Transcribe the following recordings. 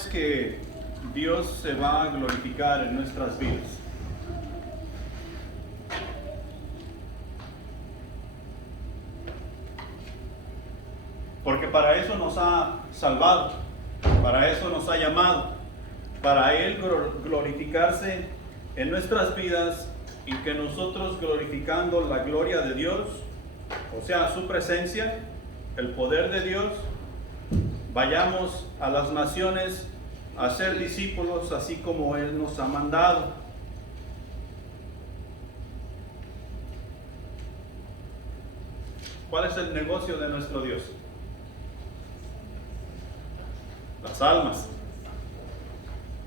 es que Dios se va a glorificar en nuestras vidas? Porque para eso nos ha salvado, para eso nos ha llamado, para Él glorificarse en nuestras vidas y que nosotros, glorificando la gloria de Dios, o sea, su presencia, el poder de Dios, vayamos a las naciones a ser discípulos así como Él nos ha mandado. ¿Cuál es el negocio de nuestro Dios? Las almas.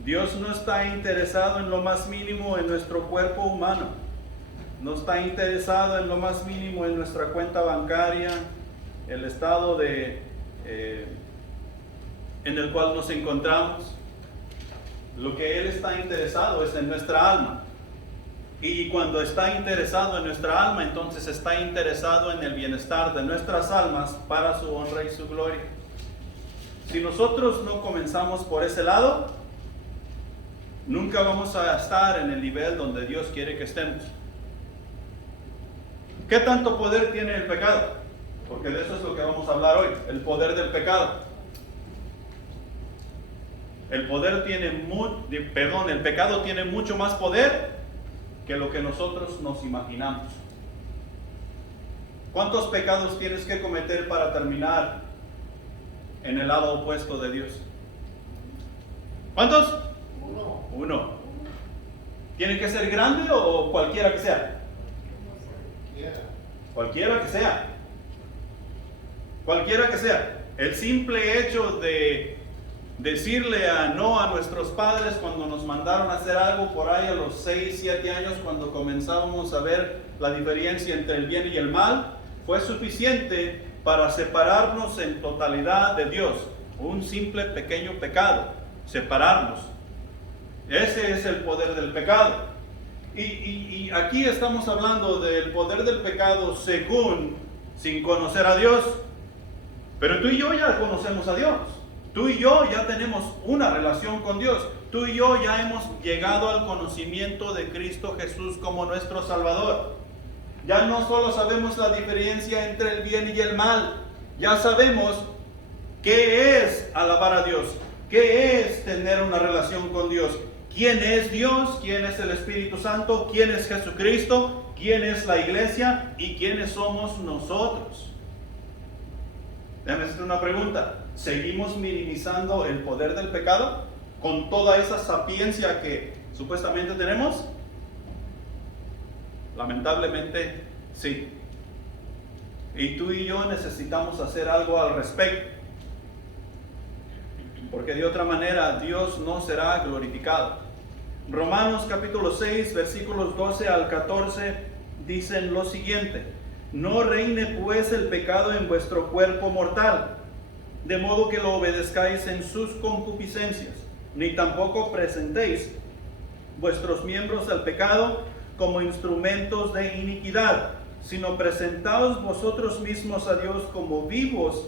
Dios no está interesado en lo más mínimo en nuestro cuerpo humano. No está interesado en lo más mínimo en nuestra cuenta bancaria, el estado en el cual nos encontramos. Lo que Él está interesado es en nuestra alma. Y cuando está interesado en nuestra alma, entonces está interesado en el bienestar de nuestras almas para su honra y su gloria. Si nosotros no comenzamos por ese lado, nunca vamos a estar en el nivel donde Dios quiere que estemos. ¿Qué tanto poder tiene el pecado? Porque de eso es lo que vamos a hablar hoy, el poder del pecado. El pecado tiene mucho más poder que lo que nosotros nos imaginamos. ¿Cuántos pecados tienes que cometer para terminar en el lado opuesto de Dios? ¿Cuántos? Uno. ¿Tiene que ser grande o cualquiera que sea? Cualquiera que sea. Cualquiera que sea. El simple hecho de decirle no a nuestros padres cuando nos mandaron a hacer algo por ahí a los 6, 7 años, cuando comenzábamos a ver la diferencia entre el bien y el mal, fue suficiente para separarnos en totalidad de Dios. Un simple pequeño pecado, separarnos. Ese es el poder del pecado. Y aquí estamos hablando del poder del pecado sin conocer a Dios. Pero tú y yo ya conocemos a Dios. Tú y yo ya tenemos una relación con Dios. Tú y yo ya hemos llegado al conocimiento de Cristo Jesús como nuestro Salvador. Ya no solo sabemos la diferencia entre el bien y el mal. Ya sabemos qué es alabar a Dios. Qué es tener una relación con Dios. ¿Quién es Dios? ¿Quién es el Espíritu Santo? ¿Quién es Jesucristo? ¿Quién es la iglesia? ¿Y quiénes somos nosotros? Déjame hacer una pregunta. ¿Seguimos minimizando el poder del pecado con toda esa sapiencia que supuestamente tenemos? Lamentablemente, sí. Y tú y yo necesitamos hacer algo al respecto. Porque de otra manera Dios no será glorificado. Romanos capítulo 6, versículos 12 al 14 dicen lo siguiente: no reine pues el pecado en vuestro cuerpo mortal, de modo que lo obedezcáis en sus concupiscencias, ni tampoco presentéis vuestros miembros al pecado como instrumentos de iniquidad, sino presentaos vosotros mismos a Dios como vivos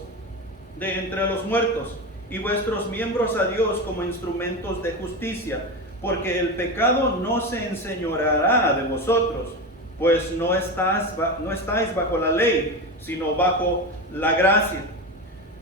de entre los muertos, y vuestros miembros a Dios como instrumentos de justicia, porque el pecado no se enseñoreará de vosotros, pues no estáis bajo la ley, sino bajo la gracia.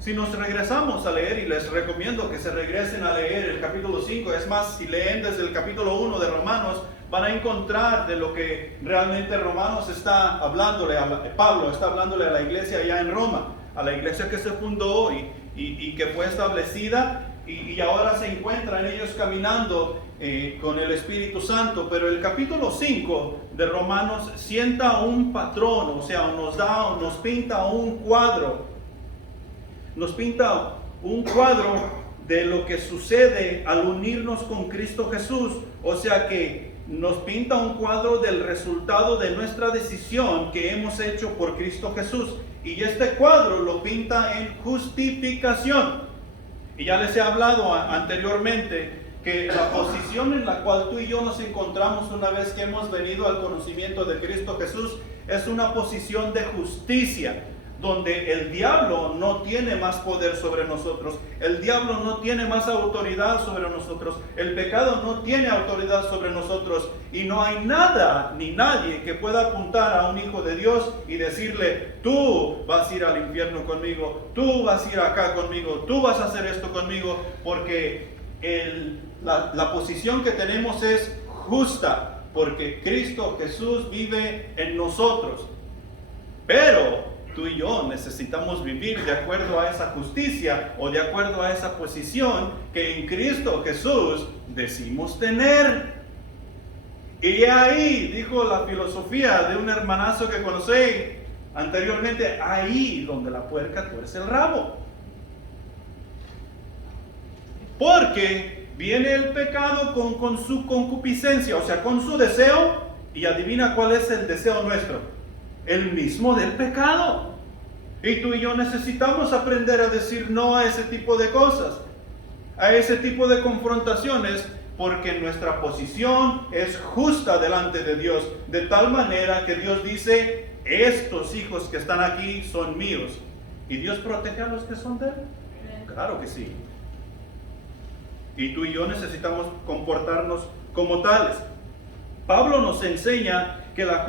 Si nos regresamos a leer, y les recomiendo que se regresen a leer el capítulo 5, es más, si leen desde el capítulo 1 de Romanos, van a encontrar de lo que realmente Romanos está hablándole, Pablo está hablándole a la iglesia allá en Roma, a la iglesia que se fundó y que fue establecida, y ahora se encuentran ellos caminando con el Espíritu Santo. Pero el capítulo 5 de Romanos sienta un patrón, o sea, nos pinta un cuadro. Nos pinta un cuadro de lo que sucede al unirnos con Cristo Jesús. O sea que nos pinta un cuadro del resultado de nuestra decisión que hemos hecho por Cristo Jesús. Y este cuadro lo pinta en justificación. Y ya les he hablado anteriormente que la posición en la cual tú y yo nos encontramos una vez que hemos venido al conocimiento de Cristo Jesús es una posición de justicia, donde el diablo no tiene más poder sobre nosotros, el diablo no tiene más autoridad sobre nosotros, el pecado no tiene autoridad sobre nosotros, y no hay nada ni nadie que pueda apuntar a un hijo de Dios y decirle: tú vas a ir al infierno conmigo, tú vas a ir acá conmigo, tú vas a hacer esto conmigo, porque la posición que tenemos es justa, porque Cristo Jesús vive en nosotros. Pero tú y yo necesitamos vivir de acuerdo a esa justicia o de acuerdo a esa posición que en Cristo Jesús decimos tener. Y ahí, dijo la filosofía de un hermanazo que conocí anteriormente, ahí donde la puerca tuerce el rabo. Porque viene el pecado con su concupiscencia, o sea, con su deseo, y adivina cuál es el deseo nuestro. El mismo del pecado. Y tú y yo necesitamos aprender a decir no a ese tipo de cosas, a ese tipo de confrontaciones, porque nuestra posición es justa delante de Dios, de tal manera que Dios dice: estos hijos que están aquí son míos. ¿Y Dios protege a los que son de Él? Claro que sí. Y tú y yo necesitamos comportarnos como tales. Pablo nos enseña que la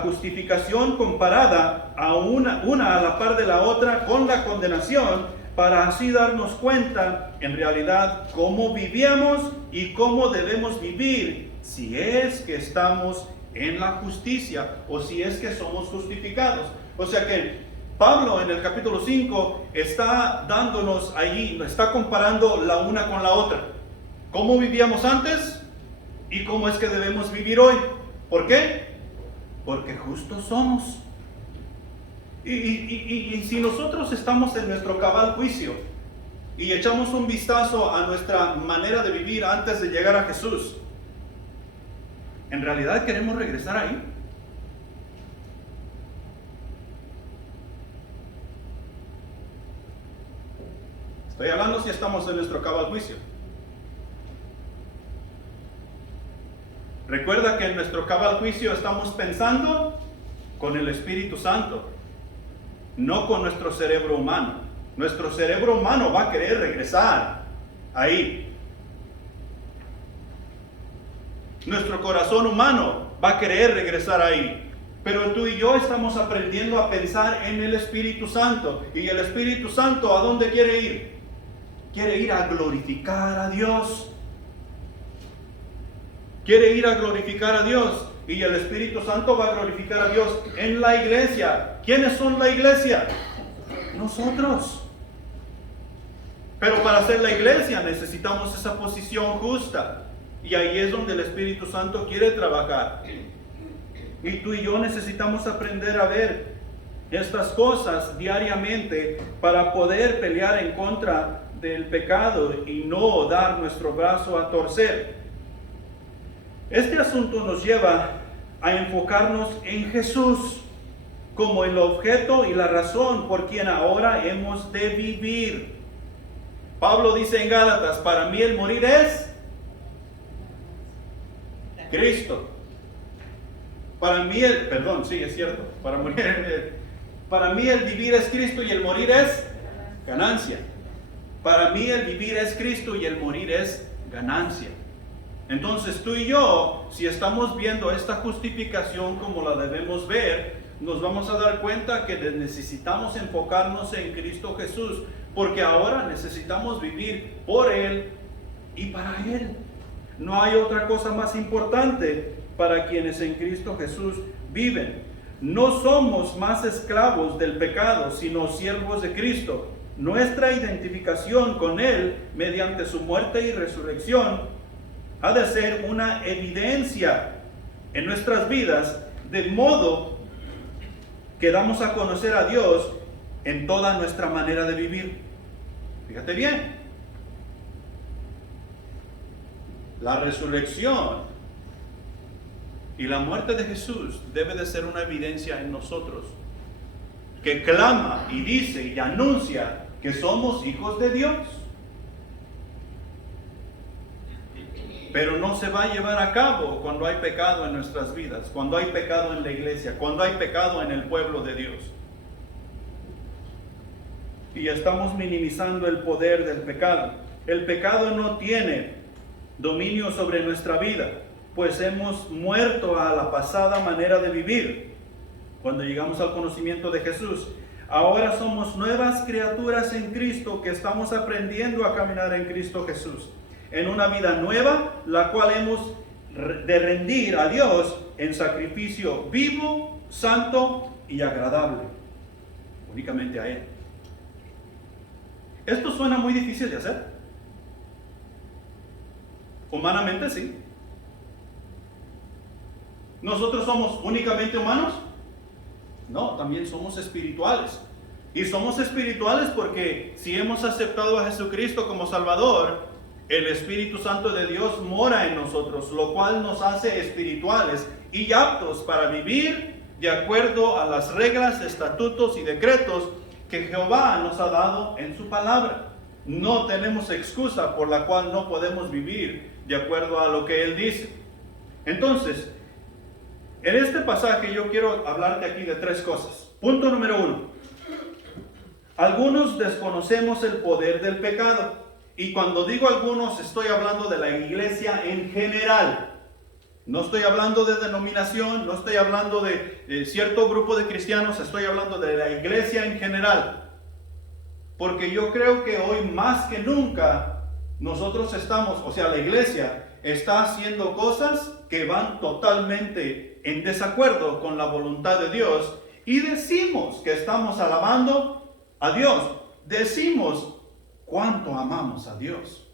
justificación comparada a una a la par de la otra con la condenación, para así darnos cuenta en realidad cómo vivíamos y cómo debemos vivir si es que estamos en la justicia o si es que somos justificados. O sea que Pablo en el capítulo 5 está dándonos allí, está comparando la una con la otra. ¿Cómo vivíamos antes y cómo es que debemos vivir hoy? ¿Por qué? Porque justos somos. Y si nosotros estamos en nuestro cabal juicio y echamos un vistazo a nuestra manera de vivir antes de llegar a Jesús, ¿en realidad queremos regresar ahí? Estoy hablando si estamos en nuestro cabal juicio. Recuerda que en nuestro cabal juicio estamos pensando con el Espíritu Santo, no con nuestro cerebro humano. Nuestro cerebro humano va a querer regresar ahí. Nuestro corazón humano va a querer regresar ahí. Pero tú y yo estamos aprendiendo a pensar en el Espíritu Santo. ¿Y el Espíritu Santo a dónde quiere ir? Quiere ir a glorificar a Dios. Quiere ir a glorificar a Dios. Y el Espíritu Santo va a glorificar a Dios en la iglesia. ¿Quiénes son la iglesia? Nosotros. Pero para ser la iglesia necesitamos esa posición justa. Y ahí es donde el Espíritu Santo quiere trabajar. Y tú y yo necesitamos aprender a ver estas cosas diariamente para poder pelear en contra del pecado y no dar nuestro brazo a torcer. Este asunto nos lleva a enfocarnos en Jesús como el objeto y la razón por quien ahora hemos de vivir. Pablo dice en Gálatas: para mí el morir es Cristo. Para mí para mí el vivir es Cristo y el morir es ganancia. Para mí el vivir es Cristo y el morir es ganancia. Entonces tú y yo, si estamos viendo esta justificación como la debemos ver, nos vamos a dar cuenta que necesitamos enfocarnos en Cristo Jesús, porque ahora necesitamos vivir por Él y para Él. No hay otra cosa más importante para quienes en Cristo Jesús viven. No somos más esclavos del pecado, sino siervos de Cristo. Nuestra identificación con Él mediante su muerte y resurrección ha de ser una evidencia en nuestras vidas, de modo que damos a conocer a Dios en toda nuestra manera de vivir. Fíjate bien, la resurrección y la muerte de Jesús debe de ser una evidencia en nosotros, que clama y dice y anuncia que somos hijos de Dios. Pero no se va a llevar a cabo cuando hay pecado en nuestras vidas, cuando hay pecado en la iglesia, cuando hay pecado en el pueblo de Dios. y estamos minimizando el poder del pecado. El pecado no tiene dominio sobre nuestra vida, pues hemos muerto a la pasada manera de vivir. Cuando llegamos al conocimiento de Jesús, ahora somos nuevas criaturas en Cristo, que estamos aprendiendo a caminar en Cristo Jesús, en una vida nueva, la cual hemos de rendir a Dios en sacrificio vivo, santo y agradable, únicamente a Él. Esto suena muy difícil de hacer. Humanamente sí. ¿Nosotros somos únicamente humanos? No, también somos espirituales. Y somos espirituales porque si hemos aceptado a Jesucristo como Salvador, el Espíritu Santo de Dios mora en nosotros, lo cual nos hace espirituales y aptos para vivir de acuerdo a las reglas, estatutos y decretos que Jehová nos ha dado en su palabra. No tenemos excusa por la cual no podemos vivir de acuerdo a lo que Él dice. Entonces, en este pasaje yo quiero hablarte aquí de tres cosas. Punto número 1. Algunos desconocemos el poder del pecado. Y cuando digo algunos, estoy hablando de la iglesia en general. No estoy hablando de denominación, no estoy hablando de cierto grupo de cristianos, estoy hablando de la iglesia en general. Porque yo creo que hoy más que nunca nosotros estamos, o sea, la iglesia está haciendo cosas que van totalmente en desacuerdo con la voluntad de Dios, y decimos que estamos alabando a Dios, decimos cuánto amamos a Dios,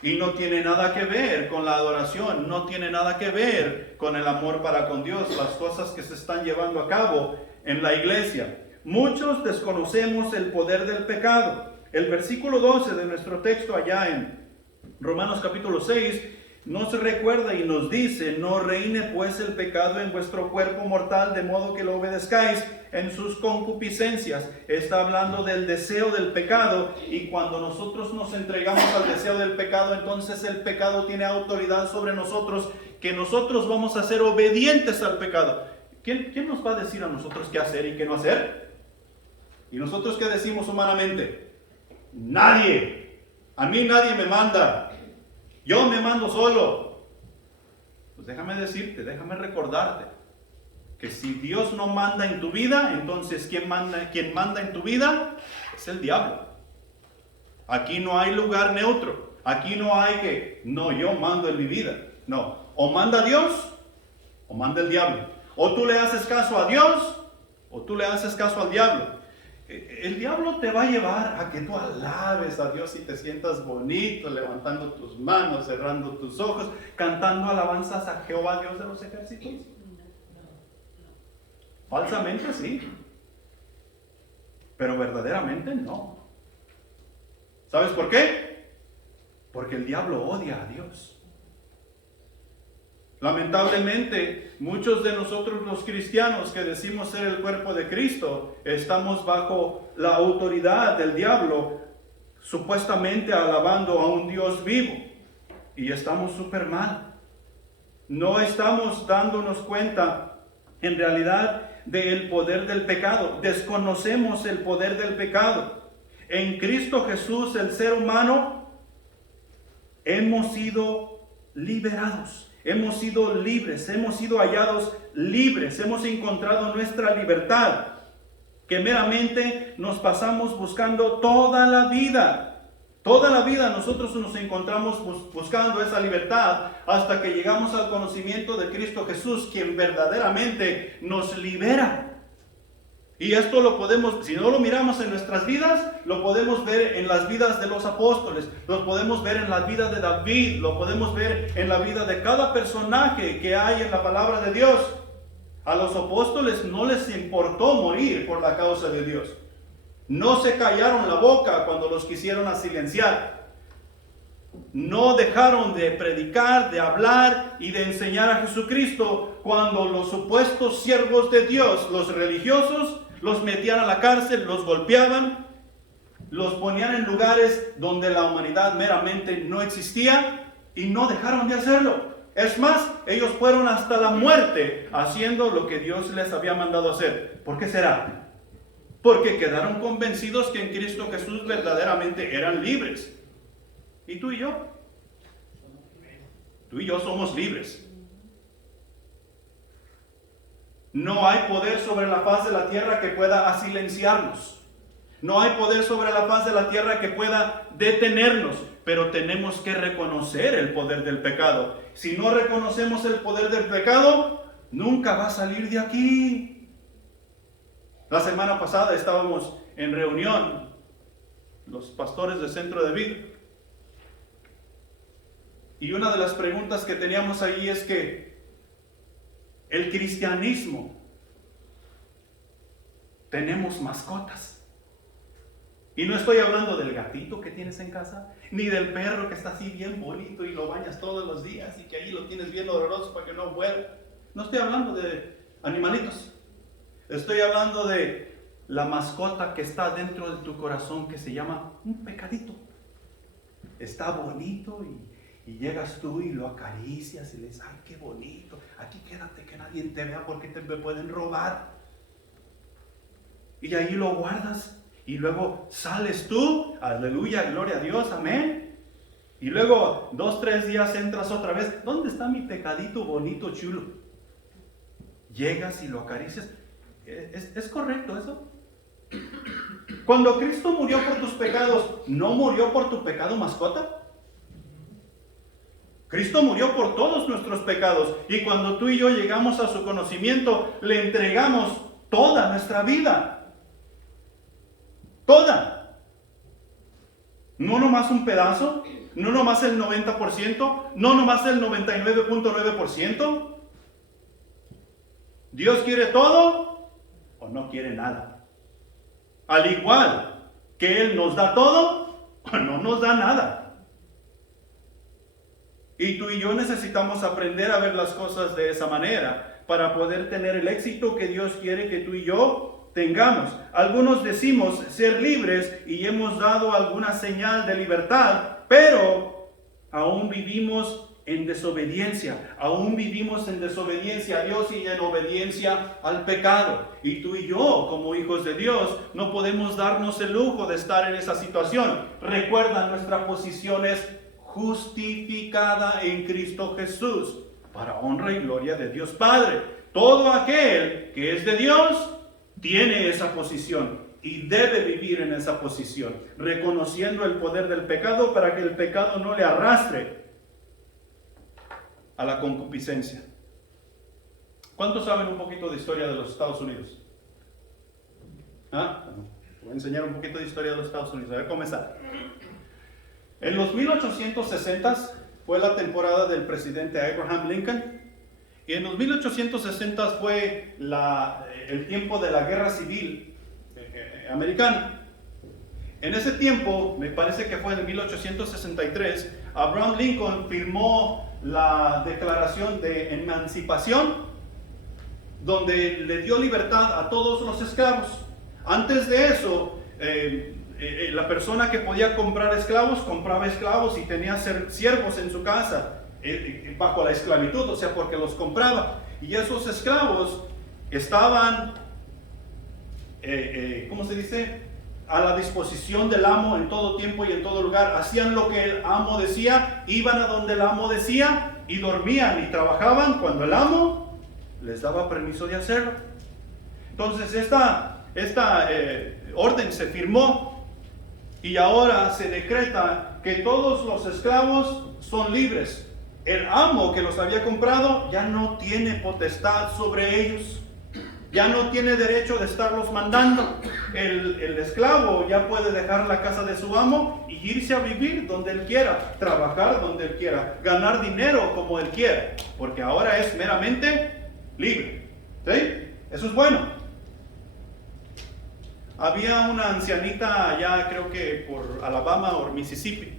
y no tiene nada que ver con la adoración, no tiene nada que ver con el amor para con Dios, las cosas que se están llevando a cabo en la iglesia. Muchos desconocemos el poder del pecado. El versículo 12 de nuestro texto allá en Romanos capítulo 6 nos recuerda y nos dice: no reine pues el pecado en vuestro cuerpo mortal, de modo que lo obedezcáis en sus concupiscencias. Está hablando del deseo del pecado, y cuando nosotros nos entregamos al deseo del pecado, entonces el pecado tiene autoridad sobre nosotros, que nosotros vamos a ser obedientes al pecado. ¿Quién nos va a decir a nosotros qué hacer y qué no hacer? ¿Y nosotros qué decimos humanamente? Nadie. A mí nadie me manda. Yo me mando solo. Pues déjame decirte, déjame recordarte que si Dios no manda en tu vida, entonces quien manda en tu vida es el diablo. Aquí no hay lugar neutro. Aquí no hay que, no, yo mando en mi vida. No, o manda Dios o manda el diablo. O tú le haces caso a Dios o tú le haces caso al diablo. El diablo te va a llevar a que tú alabes a Dios y te sientas bonito, levantando tus manos, cerrando tus ojos, cantando alabanzas a Jehová, Dios de los ejércitos. Falsamente sí, pero verdaderamente no. ¿Sabes por qué? Porque el diablo odia a Dios. Lamentablemente, muchos de nosotros los cristianos que decimos ser el cuerpo de Cristo, estamos bajo la autoridad del diablo, supuestamente alabando a un Dios vivo, y estamos súper mal. No estamos dándonos cuenta en realidad del poder del pecado. Desconocemos el poder del pecado. En Cristo Jesús, el ser humano, hemos sido liberados. Hemos sido libres, hemos sido hallados libres, hemos encontrado nuestra libertad, que meramente nos pasamos buscando toda la vida. Toda la vida nosotros nos encontramos buscando esa libertad hasta que llegamos al conocimiento de Cristo Jesús, quien verdaderamente nos libera. Y esto lo podemos, si no lo miramos en nuestras vidas, lo podemos ver en las vidas de los apóstoles, lo podemos ver en la vida de David, lo podemos ver en la vida de cada personaje que hay en la palabra de Dios. A los apóstoles no les importó morir por la causa de Dios. No se callaron la boca cuando los quisieron silenciar. No dejaron de predicar, de hablar y de enseñar a Jesucristo cuando los supuestos siervos de Dios, los religiosos, los metían a la cárcel, los golpeaban, los ponían en lugares donde la humanidad meramente no existía, y no dejaron de hacerlo. Es más, ellos fueron hasta la muerte haciendo lo que Dios les había mandado hacer. ¿Por qué será? porque quedaron convencidos que en Cristo Jesús verdaderamente eran libres. ¿Y tú y yo? Tú y yo somos libres. No hay poder sobre la faz de la tierra que pueda silenciarnos. No hay poder sobre la faz de la tierra que pueda detenernos. Pero tenemos que reconocer el poder del pecado. Si no reconocemos el poder del pecado, nunca va a salir de aquí. La semana pasada estábamos en reunión, los pastores del Centro de Vida. Y una de las preguntas que teníamos ahí es que el cristianismo, tenemos mascotas. Y no estoy hablando del gatito que tienes en casa, ni del perro que está así bien bonito y lo bañas todos los días y que ahí lo tienes bien oloroso para que no vuelva. No estoy hablando de animalitos. Estoy hablando de la mascota que está dentro de tu corazón, que se llama un pecadito. Está bonito y llegas tú y lo acaricias y le dices, ay, qué bonito, aquí quédate que nadie te vea porque te pueden robar. Y ahí lo guardas. Y luego sales tú, aleluya, gloria a Dios, amén. Y luego 2-3 días entras otra vez. ¿Dónde está mi pecadito bonito, chulo? Llegas y lo acaricias. ¿Es correcto eso? Cuando Cristo murió por tus pecados, ¿no murió por tu pecado mascota? Cristo murió por todos nuestros pecados. Y cuando tú y yo llegamos a su conocimiento, le entregamos toda nuestra vida. Toda. No nomás un pedazo, no nomás el 90%, no nomás el 99.9%. ¿Dios quiere todo o no quiere nada? Al igual que Él nos da todo o no nos da nada. Y tú y yo necesitamos aprender a ver las cosas de esa manera para poder tener el éxito que Dios quiere que tú y yo tengamos. Algunos decimos ser libres y hemos dado alguna señal de libertad, pero aún vivimos en desobediencia. Aún vivimos en desobediencia a Dios y en obediencia al pecado. Y tú y yo, como hijos de Dios, no podemos darnos el lujo de estar en esa situación. Recuerda, nuestra posición es justificada en Cristo Jesús, para honra y gloria de Dios Padre. Todo aquel que es de Dios tiene esa posición y debe vivir en esa posición, reconociendo el poder del pecado para que el pecado no le arrastre a la concupiscencia. ¿Cuántos saben un poquito de historia de los Estados Unidos? Voy a enseñar un poquito de historia de los Estados Unidos. A ver, comenzar. En los 1860 fue la temporada del presidente Abraham Lincoln. Y en los 1860 fue el tiempo de la guerra civil americana. En ese tiempo, me parece que fue en 1863, Abraham Lincoln firmó la Declaración de Emancipación, donde le dio libertad a todos los esclavos. Antes de eso, la persona que podía comprar esclavos, compraba esclavos y tenía siervos en su casa. Bajo la esclavitud, o sea, porque los compraba. Y esos esclavos estaban, ¿cómo se dice? A la disposición del amo en todo tiempo y en todo lugar. Hacían lo que el amo decía, iban a donde el amo decía y dormían y trabajaban cuando el amo les daba permiso de hacerlo. Entonces esta orden se firmó y ahora se decreta que todos los esclavos son libres. El amo que los había comprado ya no tiene potestad sobre ellos. Ya no tiene derecho de estarlos mandando. El esclavo ya puede dejar la casa de su amo y irse a vivir donde él quiera, trabajar donde él quiera, ganar dinero como él quiera, porque ahora es meramente libre. ¿Sí? Eso es bueno. Había una ancianita allá, creo que por Alabama o Mississippi,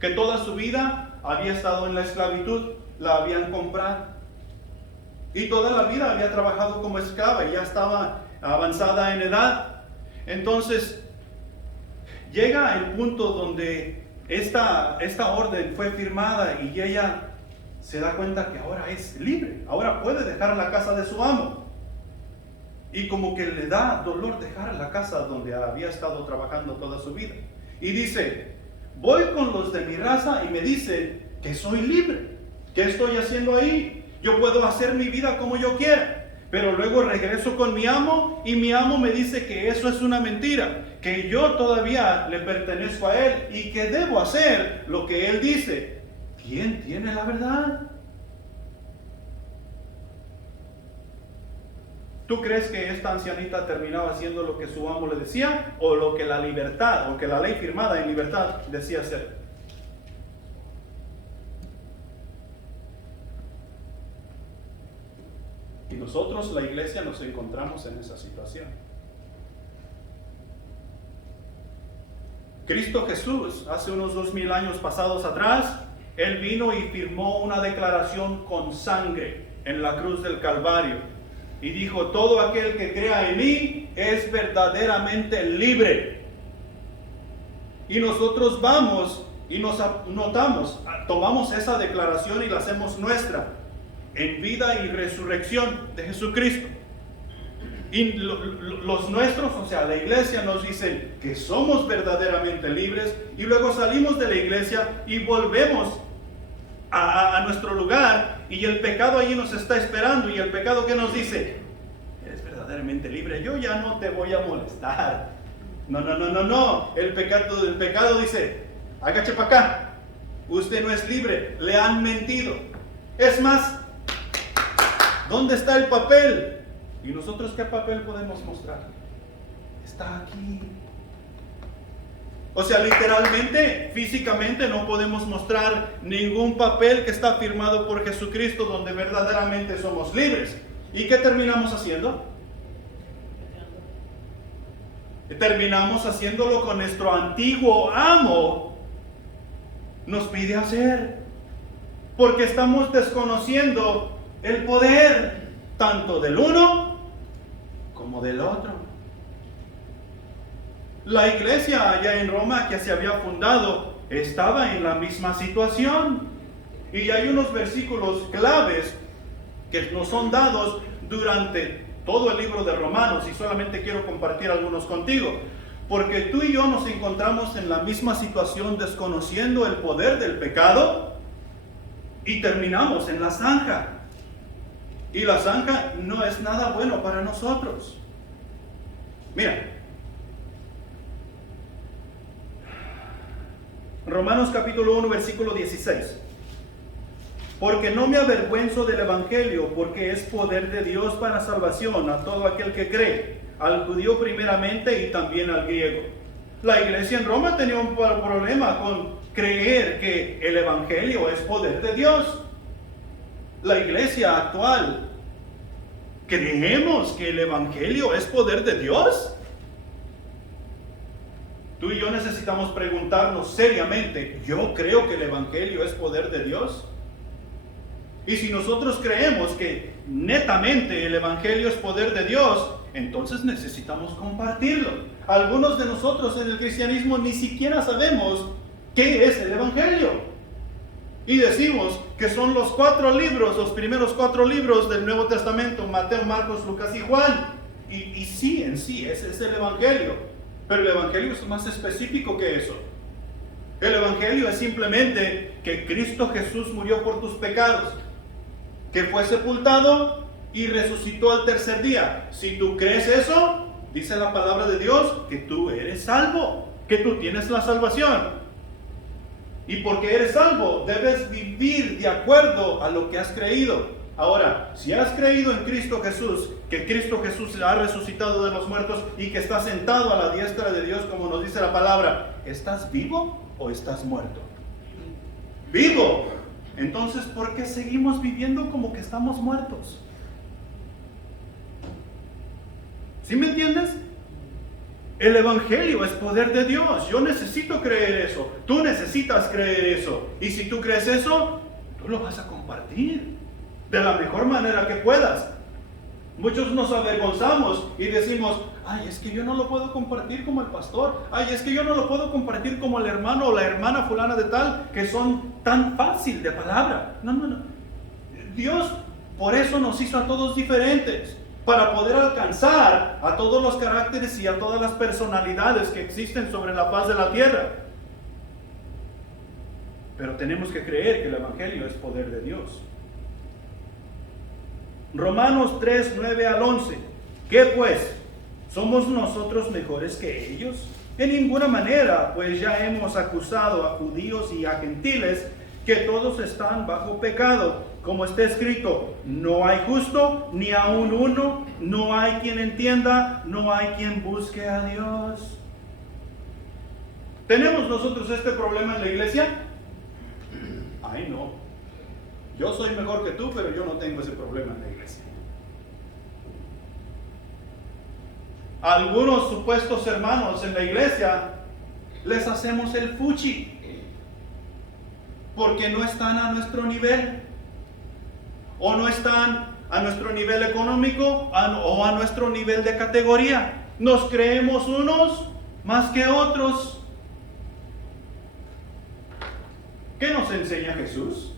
que toda su vida había estado en la esclavitud, la habían comprado. Y toda la vida había trabajado como esclava y ya estaba avanzada en edad. Entonces, llega el punto donde esta orden fue firmada y ella se da cuenta que ahora es libre, ahora puede dejar la casa de su amo. y como que le da dolor dejar la casa donde había estado trabajando toda su vida. Y dice, voy con los de mi raza y me dicen que soy libre. ¿Qué estoy haciendo ahí? Yo puedo hacer mi vida como yo quiera. Pero luego regreso con mi amo y mi amo me dice que eso es una mentira, que yo todavía le pertenezco a él y que debo hacer lo que él dice. ¿Quién tiene la verdad? ¿Tú crees que esta ancianita terminaba haciendo lo que su amo le decía o lo que la libertad o que la ley firmada en libertad decía hacer? Y nosotros, la iglesia, nos encontramos en esa situación. Cristo Jesús, hace unos 2000 años pasados atrás, Él vino y firmó una declaración con sangre en la cruz del Calvario. Y dijo, todo aquel que crea en mí es verdaderamente libre. Y nosotros vamos y nos anotamos, tomamos esa declaración y la hacemos nuestra. En vida y resurrección de Jesucristo. Y los nuestros, o sea, la iglesia nos dice que somos verdaderamente libres y luego salimos de la iglesia y volvemos a nuestro lugar y el pecado allí nos está esperando y el pecado que nos dice, eres verdaderamente libre, yo ya no te voy a molestar. No. El pecado dice, agache para acá, usted no es libre, le han mentido. Es más, ¿dónde está el papel? ¿Y nosotros qué papel podemos mostrar? Está aquí. O sea, literalmente, físicamente no podemos mostrar ningún papel que está firmado por Jesucristo donde verdaderamente somos libres. ¿Y qué terminamos haciendo? Terminamos haciéndolo con nuestro antiguo amo nos pide hacer. Porque estamos desconociendo el poder tanto del uno como del otro. La iglesia allá en Roma que se había fundado estaba en la misma situación. Y hay unos versículos claves que nos son dados durante todo el libro de Romanos y solamente quiero compartir algunos contigo. Porque tú y yo nos encontramos en la misma situación desconociendo el poder del pecado y terminamos en la zanja. Y la zanja no es nada bueno para nosotros. Mira, Romanos capítulo 1, versículo 16. Porque no me avergüenzo del evangelio, porque es poder de Dios para salvación a todo aquel que cree, al judío primeramente y también al griego. La iglesia en Roma tenía un problema con creer que el evangelio es poder de Dios. La iglesia actual, ¿creemos que el evangelio es poder de Dios? Tú y yo necesitamos preguntarnos seriamente, ¿yo creo que el evangelio es poder de Dios? Y si nosotros creemos que netamente el evangelio es poder de Dios, entonces necesitamos compartirlo. Algunos de nosotros en el cristianismo ni siquiera sabemos qué es el evangelio. Y decimos que son los 4 libros, los primeros 4 libros del Nuevo Testamento, Mateo, Marcos, Lucas y Juan. Y sí, en sí, ese es el evangelio. Pero el evangelio es más específico que eso. El evangelio es simplemente que Cristo Jesús murió por tus pecados, que fue sepultado y resucitó al tercer día. Si tú crees eso, dice la palabra de Dios que tú eres salvo, que tú tienes la salvación. Y porque eres salvo, debes vivir de acuerdo a lo que has creído. Ahora, si has creído en Cristo Jesús, que Cristo Jesús ha resucitado de los muertos y que está sentado a la diestra de Dios, como nos dice la palabra, ¿estás vivo o estás muerto? ¡Vivo! Entonces, ¿por qué seguimos viviendo como que estamos muertos? ¿Sí me entiendes? El evangelio es poder de Dios. Yo necesito creer eso. Tú necesitas creer eso. Y si tú crees eso, tú lo vas a compartir de la mejor manera que puedas. Muchos nos avergonzamos y decimos, ay, es que yo no lo puedo compartir como el pastor. Ay, es que yo no lo puedo compartir como el hermano o la hermana fulana de tal, que son tan fácil de palabra. No. Dios por eso nos hizo a todos diferentes. para poder alcanzar a todos los caracteres y a todas las personalidades que existen sobre la faz de la tierra. Pero tenemos que creer que el Evangelio es poder de Dios. Romanos 3, 9 al 11. ¿Qué pues? ¿Somos nosotros mejores que ellos? En ninguna manera, pues ya hemos acusado a judíos y a gentiles que todos están bajo pecado. Como está escrito, no hay justo ni aun uno, no hay quien entienda, no hay quien busque a Dios. ¿Tenemos nosotros este problema en la iglesia? Ay, no. Yo soy mejor que tú, pero yo no tengo ese problema en la iglesia. Algunos supuestos hermanos en la iglesia les hacemos el fuchi porque no están a nuestro nivel, o no están a nuestro nivel económico o a nuestro nivel de categoría. Nos creemos unos más que otros. ¿Qué nos enseña Jesús?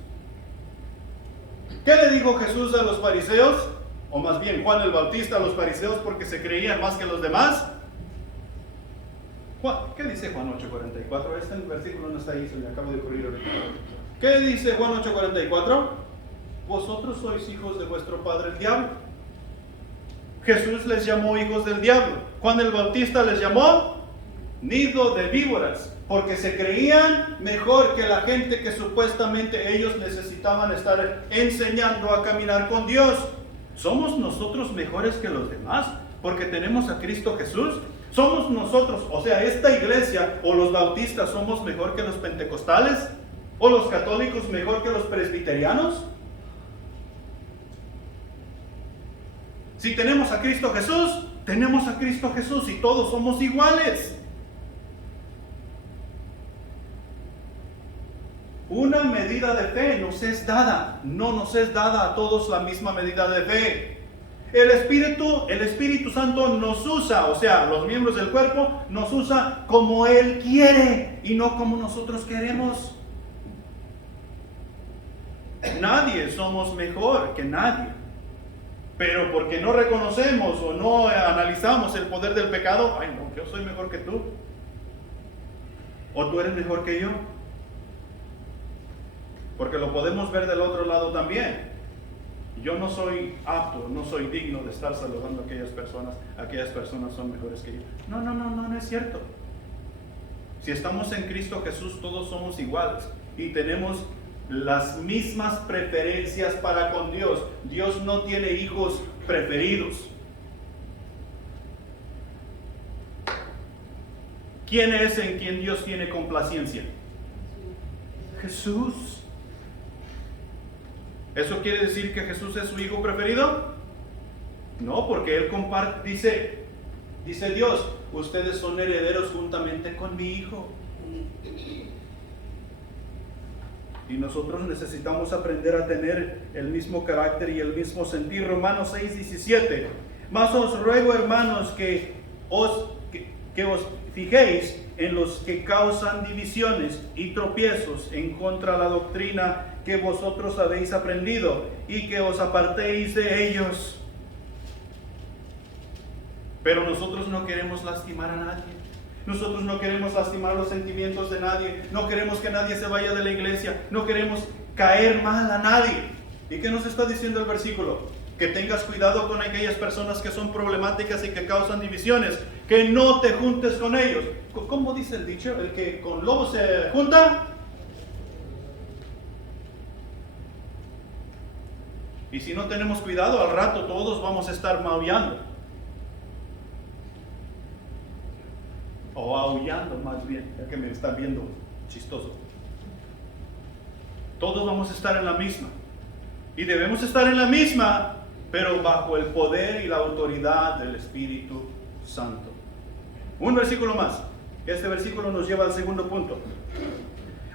¿Qué le dijo Jesús a los fariseos? O más bien Juan el Bautista a los fariseos porque se creían más que los demás. ¿Qué dice Juan 8:44? Este versículo no está ahí, se me acaba de ocurrir ahorita. ¿Qué dice Juan 8:44? Vosotros sois hijos de vuestro padre el diablo. Jesús les llamó hijos del diablo. Juan el Bautista les llamó nido de víboras, porque se creían mejor que la gente que supuestamente ellos necesitaban estar enseñando a caminar con Dios. ¿Somos nosotros mejores que los demás porque tenemos a Cristo Jesús? ¿Somos nosotros, o sea, esta iglesia o los bautistas, somos mejor que los pentecostales? ¿O los católicos mejor que los presbiterianos? Si tenemos a Cristo Jesús, tenemos a Cristo Jesús y todos somos iguales. Una medida de fe nos es dada, no nos es dada a todos la misma medida de fe. El Espíritu Santo nos usa, o sea, los miembros del cuerpo nos usa como Él quiere y no como nosotros queremos. Nadie somos mejor que nadie. Pero porque no reconocemos o no analizamos el poder del pecado, ay no, yo soy mejor que tú. O tú eres mejor que yo. Porque lo podemos ver del otro lado también. Yo no soy apto, no soy digno de estar saludando a aquellas personas son mejores que yo. No es cierto. Si estamos en Cristo Jesús, todos somos iguales y tenemos las mismas preferencias para con Dios. Dios no tiene hijos preferidos. ¿Quién es en quien Dios tiene complacencia? Jesús. ¿Eso quiere decir que Jesús es su hijo preferido? No, porque Él comparte, dice Dios, ustedes son herederos juntamente con mi hijo. Y nosotros necesitamos aprender a tener el mismo carácter y el mismo sentir. Romanos 6:17. Mas os ruego, hermanos, que os fijéis en los que causan divisiones y tropiezos en contra de la doctrina que vosotros habéis aprendido, y que os apartéis de ellos. Pero nosotros no queremos lastimar a nadie. Nosotros no queremos lastimar los sentimientos de nadie. No queremos que nadie se vaya de la iglesia. No queremos caer mal a nadie. ¿Y qué nos está diciendo el versículo? Que tengas cuidado con aquellas personas que son problemáticas y que causan divisiones. Que no te juntes con ellos. ¿Cómo dice el dicho? El que con lobo se junta. Y si no tenemos cuidado, al rato todos vamos a estar maullando. O aullando más bien, ya que me están viendo chistoso. Todos vamos a estar en la misma. Y debemos estar en la misma, pero bajo el poder y la autoridad del Espíritu Santo. Un versículo más. Este versículo nos lleva al segundo punto.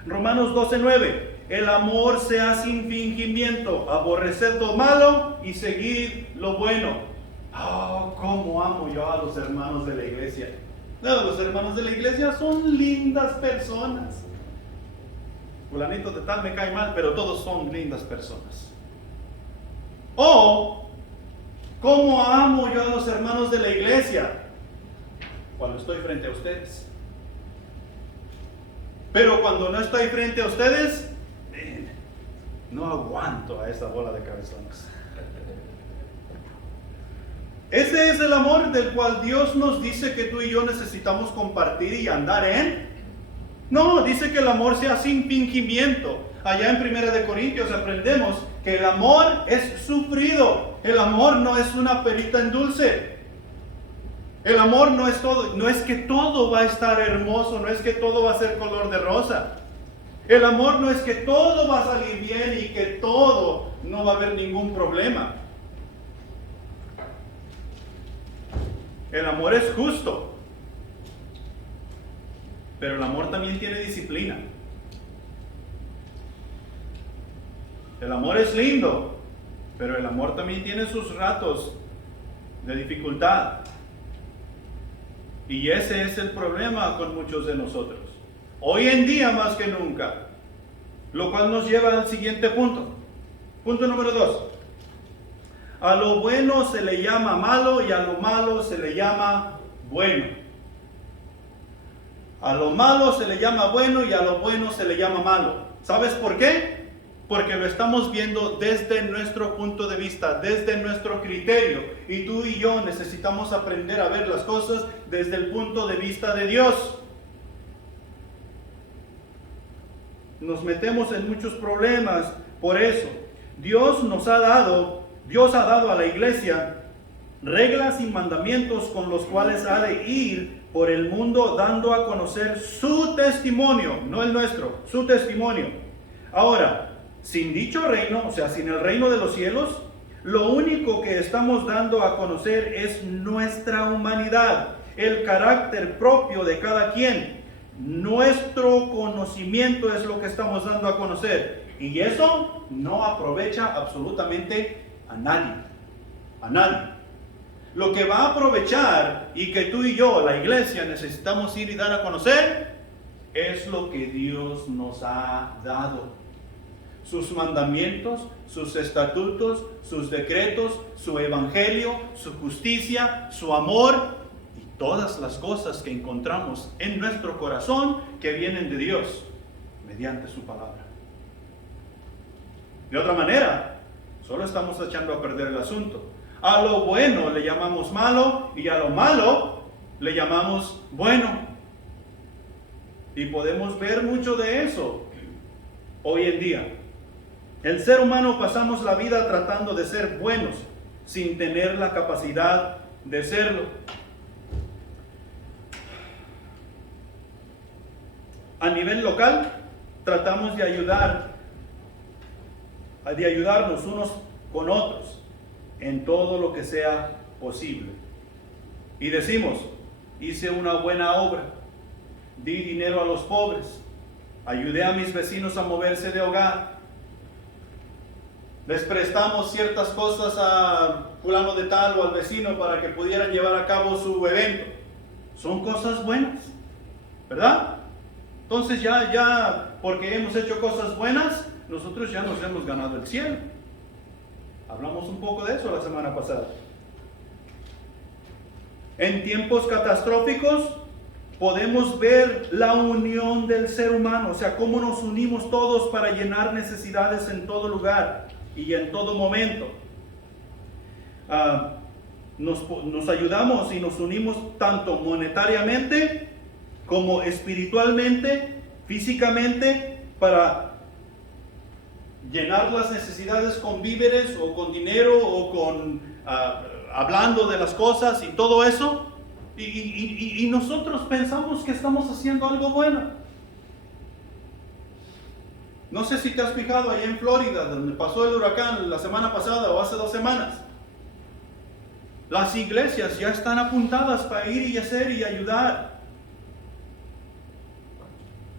Romanos 12:9. El amor sea sin fingimiento, aborreced lo malo y seguid lo bueno. Oh, cómo amo yo a los hermanos de la iglesia. No, los hermanos de la iglesia son lindas personas. Fulanito de tal me cae mal, pero todos son lindas personas. O ¿Cómo amo yo a los hermanos de la iglesia? Cuando estoy frente a ustedes. Pero cuando no estoy frente a ustedes, no aguanto a esa bola de cabezones. Ese es el amor del cual Dios nos dice que tú y yo necesitamos compartir y andar en. No, dice que el amor sea sin fingimiento. Allá en 1 de Corintios aprendemos que el amor es sufrido. El amor no es una perita en dulce. El amor no es todo, no es que todo va a estar hermoso, no es que todo va a ser color de rosa. El amor no es que todo va a salir bien y que todo no va a haber ningún problema. El amor es justo, pero el amor también tiene disciplina. El amor es lindo, pero el amor también tiene sus ratos de dificultad. Y ese es el problema con muchos de nosotros. Hoy en día más que nunca. Lo cual nos lleva al siguiente punto. Punto número 2. A lo bueno se le llama malo y a lo malo se le llama bueno. A lo malo se le llama bueno y a lo bueno se le llama malo. ¿Sabes por qué? Porque lo estamos viendo desde nuestro punto de vista, desde nuestro criterio. Y tú y yo necesitamos aprender a ver las cosas desde el punto de vista de Dios. Nos metemos en muchos problemas por eso. Dios ha dado a la iglesia reglas y mandamientos con los cuales ha de ir por el mundo dando a conocer su testimonio, no el nuestro, su testimonio. Ahora, sin dicho reino, o sea, sin el reino de los cielos, lo único que estamos dando a conocer es nuestra humanidad, el carácter propio de cada quien. Nuestro conocimiento es lo que estamos dando a conocer. Y eso no aprovecha absolutamente a nadie. A nadie. Lo que va a aprovechar y que tú y yo, la iglesia, necesitamos ir y dar a conocer es lo que Dios nos ha dado. Sus mandamientos, sus estatutos, sus decretos, su evangelio, su justicia, su amor y todas las cosas que encontramos en nuestro corazón que vienen de Dios mediante su palabra. De otra manera, solo estamos echando a perder el asunto. A lo bueno le llamamos malo y a lo malo le llamamos bueno. Y podemos ver mucho de eso hoy en día. El ser humano pasamos la vida tratando de ser buenos sin tener la capacidad de serlo. A nivel local, tratamos de ayudarnos unos con otros en todo lo que sea posible. Y decimos, hice una buena obra, di dinero a los pobres, ayudé a mis vecinos a moverse de hogar, les prestamos ciertas cosas a fulano de tal o al vecino para que pudieran llevar a cabo su evento. Son cosas buenas, ¿verdad? Entonces ya porque hemos hecho cosas buenas, nosotros ya nos hemos ganado el cielo. Hablamos un poco de eso la semana pasada. En tiempos catastróficos podemos ver la unión del ser humano, o sea, cómo nos unimos todos para llenar necesidades en todo lugar y en todo momento. Nos ayudamos y nos unimos tanto monetariamente como espiritualmente, físicamente, para llenar las necesidades con víveres o con dinero o con hablando de las cosas y todo eso. Y nosotros pensamos que estamos haciendo algo bueno. No sé si te has fijado allá en Florida, donde pasó el huracán la semana pasada o hace 2 semanas. Las iglesias ya están apuntadas para ir y hacer y ayudar.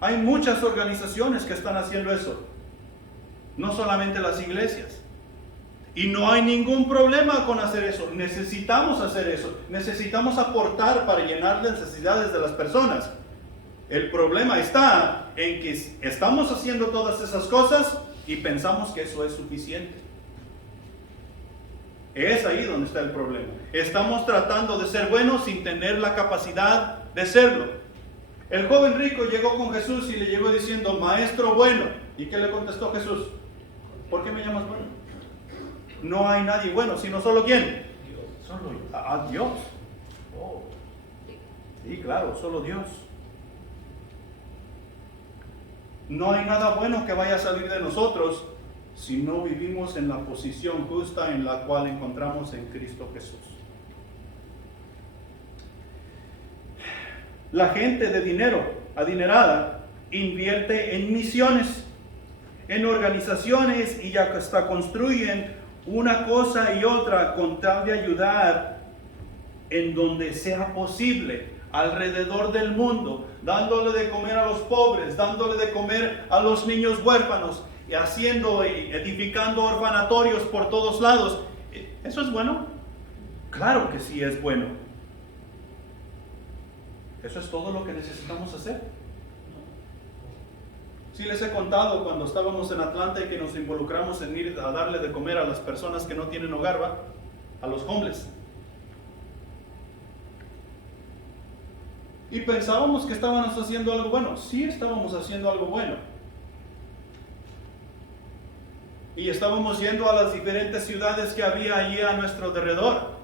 Hay muchas organizaciones que están haciendo eso. No solamente las iglesias. Y no hay ningún problema con hacer eso. Necesitamos hacer eso. Necesitamos aportar para llenar las necesidades de las personas. El problema está en que estamos haciendo todas esas cosas y pensamos que eso es suficiente. Es ahí donde está el problema. Estamos tratando de ser buenos sin tener la capacidad de serlo. El joven rico llegó con Jesús y le llegó diciendo, maestro bueno. ¿Y qué le contestó Jesús? ¿Por qué me llamas bueno? No hay nadie bueno, sino solo ¿quién? Solo a Dios. Oh. Sí, claro, solo Dios. No hay nada bueno que vaya a salir de nosotros si no vivimos en la posición justa en la cual encontramos en Cristo Jesús. La gente de dinero adinerada invierte en misiones, en organizaciones y hasta construyen una cosa y otra con tal de ayudar en donde sea posible alrededor del mundo, dándole de comer a los pobres, dándole de comer a los niños huérfanos, y haciendo y edificando orfanatorios por todos lados. ¿Eso es bueno? Claro que sí es bueno. ¿Eso es todo lo que necesitamos hacer? Sí les he contado cuando estábamos en Atlanta y que nos involucramos en ir a darle de comer a las personas que no tienen hogar, ¿va? A los homeless. Y pensábamos que estábamos haciendo algo bueno. Sí, estábamos haciendo algo bueno. Y estábamos yendo a las diferentes ciudades que había allí a nuestro alrededor.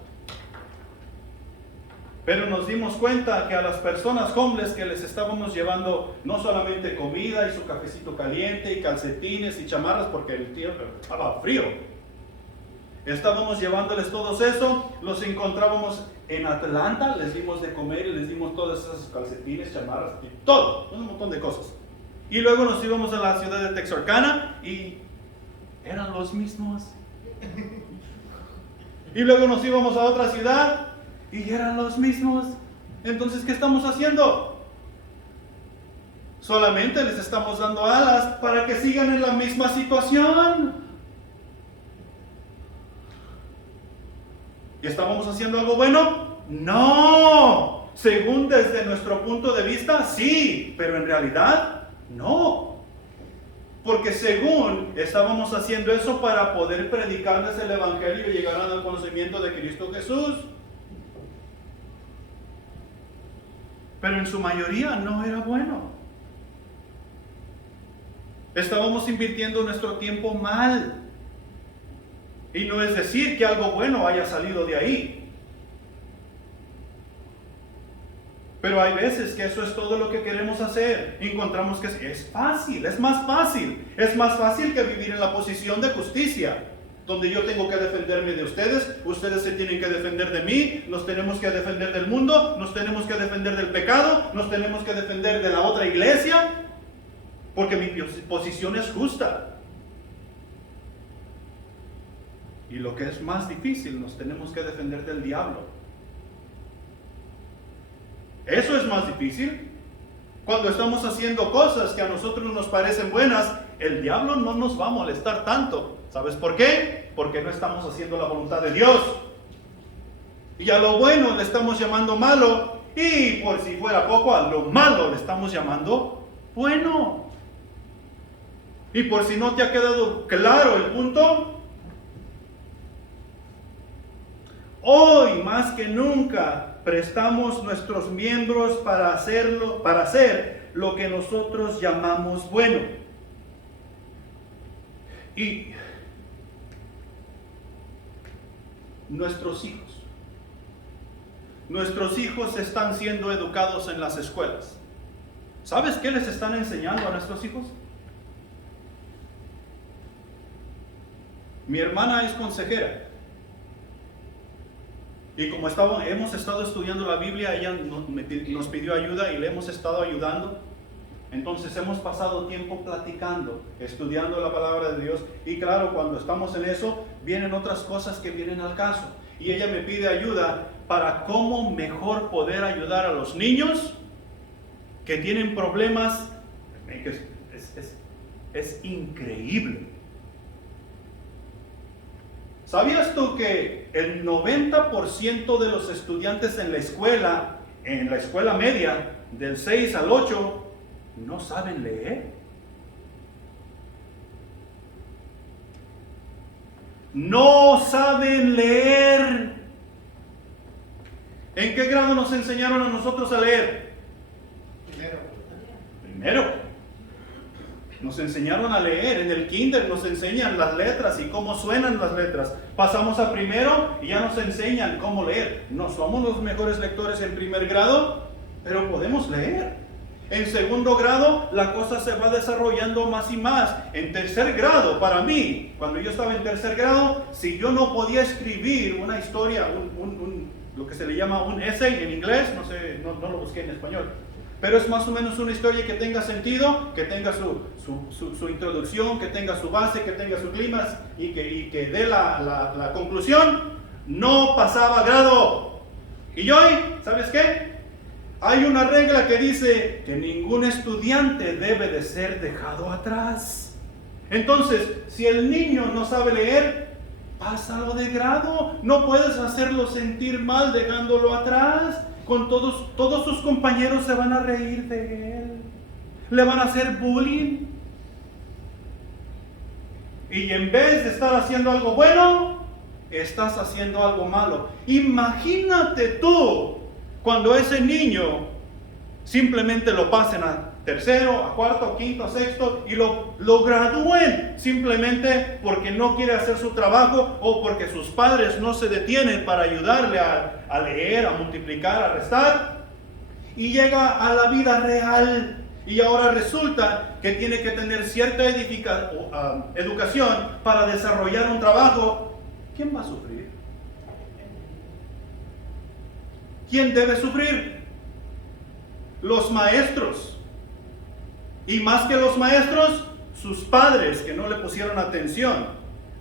Pero nos dimos cuenta que a las personas homeless que les estábamos llevando no solamente comida y su cafecito caliente y calcetines y chamarras porque el tiempo estaba frío. Estábamos llevándoles todo eso, los encontrábamos en Atlanta, les dimos de comer y les dimos todas esas calcetines, chamarras y todo, un montón de cosas. Y luego nos íbamos a la ciudad de Texarkana y eran los mismos. Y luego nos íbamos a otra ciudad y eran los mismos. Entonces, ¿qué estamos haciendo? Solamente les estamos dando alas para que sigan en la misma situación. ¿Y estábamos haciendo algo bueno? No. Según desde nuestro punto de vista, sí, pero en realidad, no. Porque según estábamos haciendo eso para poder predicarles el Evangelio y llegar al conocimiento de Cristo Jesús. Pero en su mayoría no era bueno. Estábamos invirtiendo nuestro tiempo mal. Y no es decir que algo bueno haya salido de ahí. Pero hay veces que eso es todo lo que queremos hacer. Encontramos que es fácil, es más fácil. Es más fácil que vivir en la posición de justicia, donde yo tengo que defenderme de ustedes, ustedes se tienen que defender de mí, nos tenemos que defender del mundo, nos tenemos que defender del pecado, nos tenemos que defender de la otra iglesia, porque mi posición es justa. Y lo que es más difícil, nos tenemos que defender del diablo. Eso es más difícil. Cuando estamos haciendo cosas que a nosotros nos parecen buenas, el diablo no nos va a molestar tanto. ¿Sabes por qué? Porque no estamos haciendo la voluntad de Dios. Y a lo bueno le estamos llamando malo, y por si fuera poco, a lo malo le estamos llamando bueno. Y por si no te ha quedado claro el punto, hoy más que nunca prestamos nuestros miembros para hacer lo que nosotros llamamos bueno. Y nuestros hijos están siendo educados en las escuelas. ¿Sabes qué les están enseñando a nuestros hijos? Mi hermana es consejera. Y como hemos estado estudiando la Biblia, ella nos pidió ayuda y le hemos estado ayudando. Entonces hemos pasado tiempo platicando, estudiando la palabra de Dios. Y claro, cuando estamos en eso, vienen otras cosas que vienen al caso. Y ella me pide ayuda para cómo mejor poder ayudar a los niños que tienen problemas. Es increíble. ¿Sabías tú que el 90% de los estudiantes en la escuela media, del 6 al 8, no saben leer? No saben leer. ¿En qué grado nos enseñaron a nosotros a leer? Primero. Nos enseñaron a leer. En el kinder nos enseñan las letras y cómo suenan las letras. Pasamos a primero y ya nos enseñan cómo leer. No somos los mejores lectores en primer grado, pero podemos leer. En segundo grado la cosa se va desarrollando más y más. En tercer grado, para mí, cuando yo estaba en tercer grado, si yo no podía escribir una historia, lo que se le llama un essay en inglés, no sé, no lo busqué en español, pero es más o menos una historia que tenga sentido, que tenga su introducción, que tenga su base, que tenga su clímax y que dé la conclusión, no pasaba grado. Y hoy, ¿sabes qué? Hay una regla que dice que ningún estudiante debe de ser dejado atrás. Entonces, si el niño no sabe leer, pásalo de grado. No puedes hacerlo sentir mal dejándolo atrás. Con todos sus compañeros se van a reír de él. Le van a hacer bullying. Y en vez de estar haciendo algo bueno, estás haciendo algo malo. Imagínate tú cuando ese niño simplemente lo pasen a tercero, a cuarto, a quinto, a sexto y lo gradúen simplemente porque no quiere hacer su trabajo o porque sus padres no se detienen para ayudarle a leer, a multiplicar, a restar, y llega a la vida real y ahora resulta que tiene que tener cierta educación para desarrollar un trabajo. ¿Quién va a sufrir? ¿Quién debe sufrir? Los maestros. Y más que los maestros, sus padres que no le pusieron atención.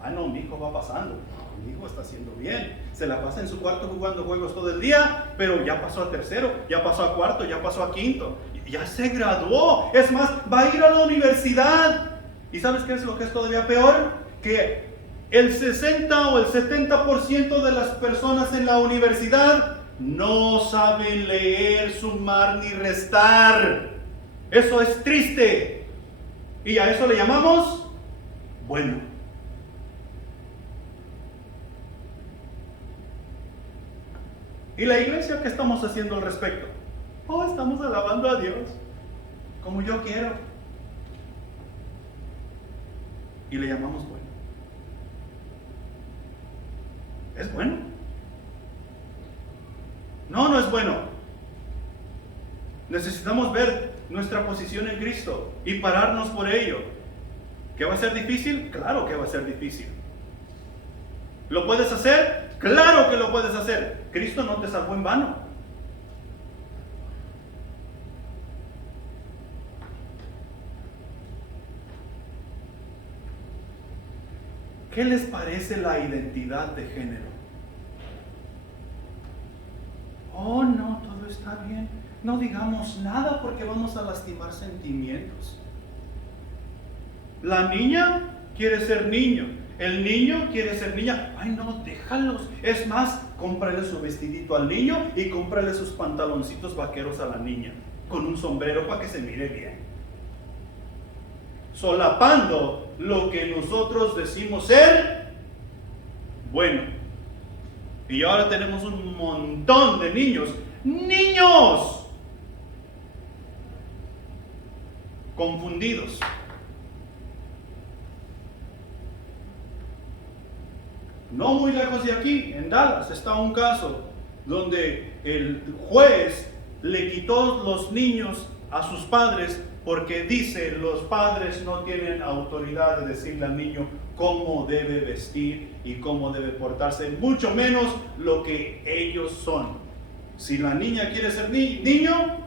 Ah, no, mi hijo va pasando. No, mi hijo está haciendo bien. Se la pasa en su cuarto jugando juegos todo el día, pero ya pasó a tercero, ya pasó a cuarto, ya pasó a quinto. Ya se graduó. Es más, va a ir a la universidad. ¿Y sabes qué es lo que es todavía peor? Que el 60 o el 70% de las personas en la universidad no saben leer, sumar ni restar. Eso es triste. Y a eso le llamamos bueno. ¿Y la iglesia qué estamos haciendo al respecto? Oh, estamos alabando a Dios como yo quiero. Y le llamamos bueno. ¿Es bueno? No, no es bueno. Necesitamos ver nuestra posición en Cristo y pararnos por ello. ¿Qué va a ser difícil? Claro que va a ser difícil. ¿Lo puedes hacer? Claro que lo puedes hacer. Cristo no te salvó en vano. ¿Qué les parece la identidad de género? Oh, no, todo está bien. No digamos nada porque vamos a lastimar sentimientos. La niña quiere ser niño. El niño quiere ser niña. Ay, no, déjalos. Es más, cómprale su vestidito al niño y cómprale sus pantaloncitos vaqueros a la niña, con un sombrero para que se mire bien. Solapando lo que nosotros decimos ser bueno. Y ahora tenemos un montón de niños confundidos. No muy lejos de aquí, en Dallas, está un caso donde el juez le quitó los niños a sus padres porque dice los padres no tienen autoridad de decirle al niño cómo debe vestir y cómo debe portarse, mucho menos lo que ellos son. Si la niña quiere ser niño,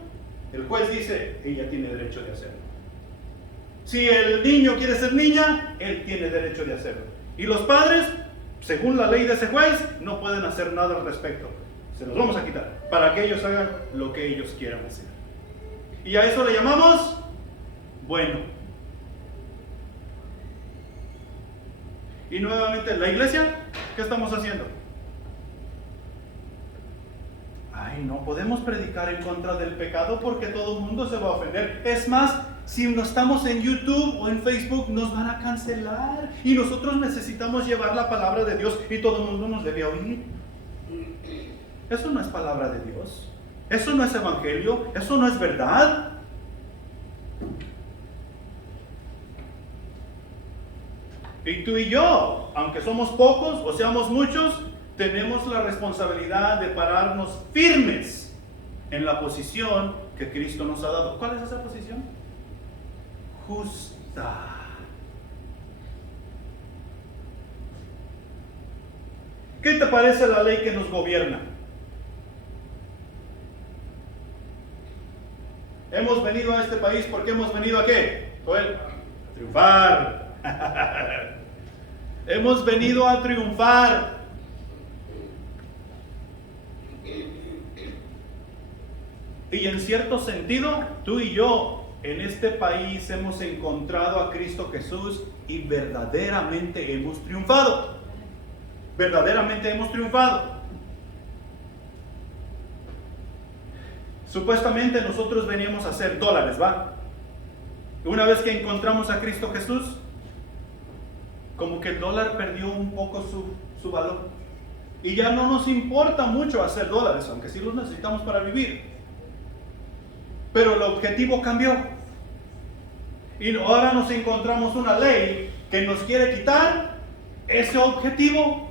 el juez dice, ella tiene derecho de hacerlo. Si el niño quiere ser niña, él tiene derecho de hacerlo. Y los padres, según la ley de ese juez, no pueden hacer nada al respecto. Se los vamos a quitar para que ellos hagan lo que ellos quieran hacer. Y a eso le llamamos bueno. Y nuevamente, la iglesia, ¿qué estamos haciendo? Ay, no podemos predicar en contra del pecado porque todo el mundo se va a ofender. Es más, si no estamos en YouTube o en Facebook, nos van a cancelar. Y nosotros necesitamos llevar la palabra de Dios y todo el mundo nos debe oír. Eso no es palabra de Dios. Eso no es evangelio. Eso no es verdad. Y tú y yo, aunque somos pocos o seamos muchos, tenemos la responsabilidad de pararnos firmes en la posición que Cristo nos ha dado. ¿Cuál es esa posición? Justa. ¿Qué te parece la ley que nos gobierna? Hemos venido a este país porque hemos venido ¿a qué? Joel, a triunfar. Hemos venido a triunfar. Y en cierto sentido, tú y yo en este país hemos encontrado a Cristo Jesús y verdaderamente hemos triunfado. Verdaderamente hemos triunfado. Supuestamente nosotros veníamos a hacer dólares, ¿va? Una vez que encontramos a Cristo Jesús, como que el dólar perdió un poco su valor. Y ya no nos importa mucho hacer dólares, aunque sí los necesitamos para vivir. Pero el objetivo cambió. Y ahora nos encontramos una ley que nos quiere quitar ese objetivo.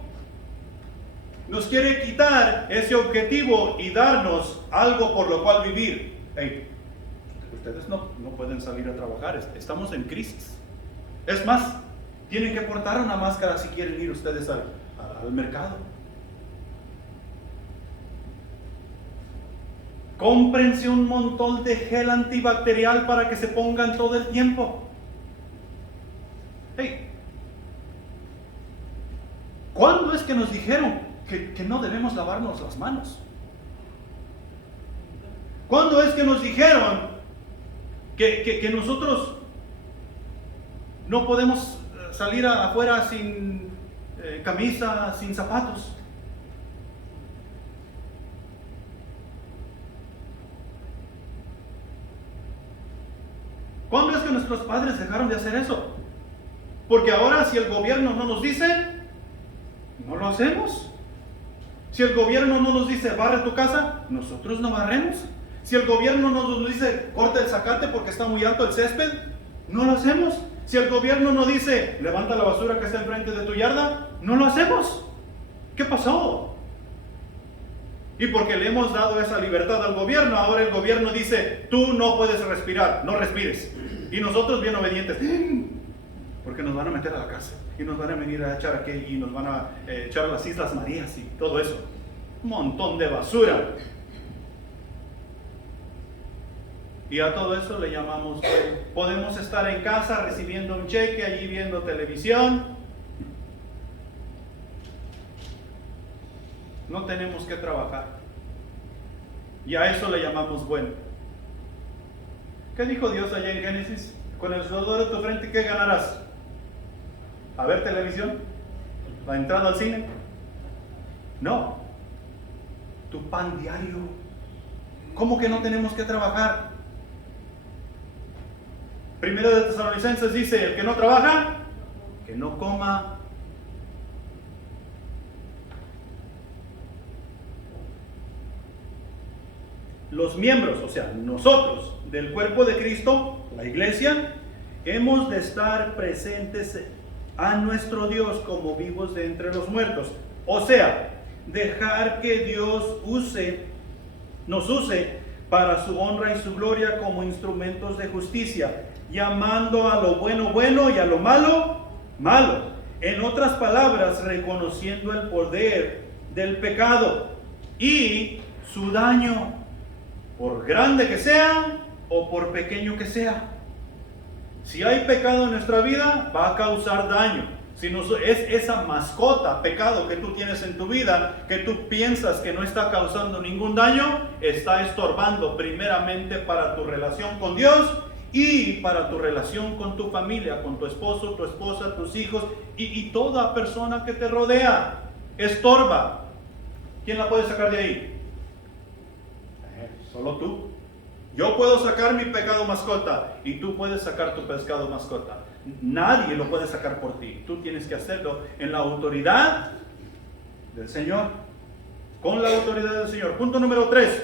Nos quiere quitar ese objetivo y darnos algo por lo cual vivir. Hey, ustedes no pueden salir a trabajar, estamos en crisis. Es más, tienen que portar una máscara si quieren ir ustedes al mercado. Cómprense un montón de gel antibacterial para que se pongan todo el tiempo. Hey, ¿cuándo es que nos dijeron que no debemos lavarnos las manos? ¿Cuándo es que nos dijeron que nosotros no podemos salir afuera sin camisa, sin zapatos? ¿Cuándo es que nuestros padres dejaron de hacer eso? Porque ahora si el gobierno no nos dice, no lo hacemos. Si el gobierno no nos dice barre tu casa, nosotros no barremos. Si el gobierno no nos dice corta el zacate porque está muy alto el césped, no lo hacemos. Si el gobierno no dice levanta la basura que está enfrente de tu yarda, no lo hacemos. ¿Qué pasó? Y porque le hemos dado esa libertad al gobierno, ahora el gobierno dice tú no puedes respirar, no respires. Y nosotros bien obedientes, porque nos van a meter a la cárcel y nos van a venir a echar aquí y nos van a echar a las Islas Marías y todo eso. Un montón de basura. Y a todo eso le llamamos fe. Podemos estar en casa recibiendo un cheque, allí viendo televisión. No tenemos que trabajar. Y a eso le llamamos bueno. ¿Qué dijo Dios allá en Génesis? Con el sudor de tu frente, ¿qué ganarás? ¿A ver televisión? ¿La entrada al cine? No. Tu pan diario. ¿Cómo que no tenemos que trabajar? Primero de Tesalonicenses dice, el que no trabaja, que no coma. Los miembros, o sea, nosotros del cuerpo de Cristo, la iglesia, hemos de estar presentes a nuestro Dios como vivos de entre los muertos. O sea, dejar que Dios nos use para su honra y su gloria como instrumentos de justicia, llamando a lo bueno bueno y a lo malo malo. En otras palabras, reconociendo el poder del pecado y su daño, por grande que sea o por pequeño que sea. Si hay pecado en nuestra vida, va a causar daño. Si es esa mascota, pecado que tú tienes en tu vida, que tú piensas que no está causando ningún daño, está estorbando primeramente para tu relación con Dios y para tu relación con tu familia, con tu esposo, tu esposa, tus hijos y toda persona que te rodea. Estorba. ¿Quién la puede sacar de ahí? Solo tú. Yo puedo sacar mi pecado mascota y tú puedes sacar tu pecado mascota. Nadie lo puede sacar por ti. Tú tienes que hacerlo en la autoridad del Señor. Con la autoridad del Señor. Punto número 3.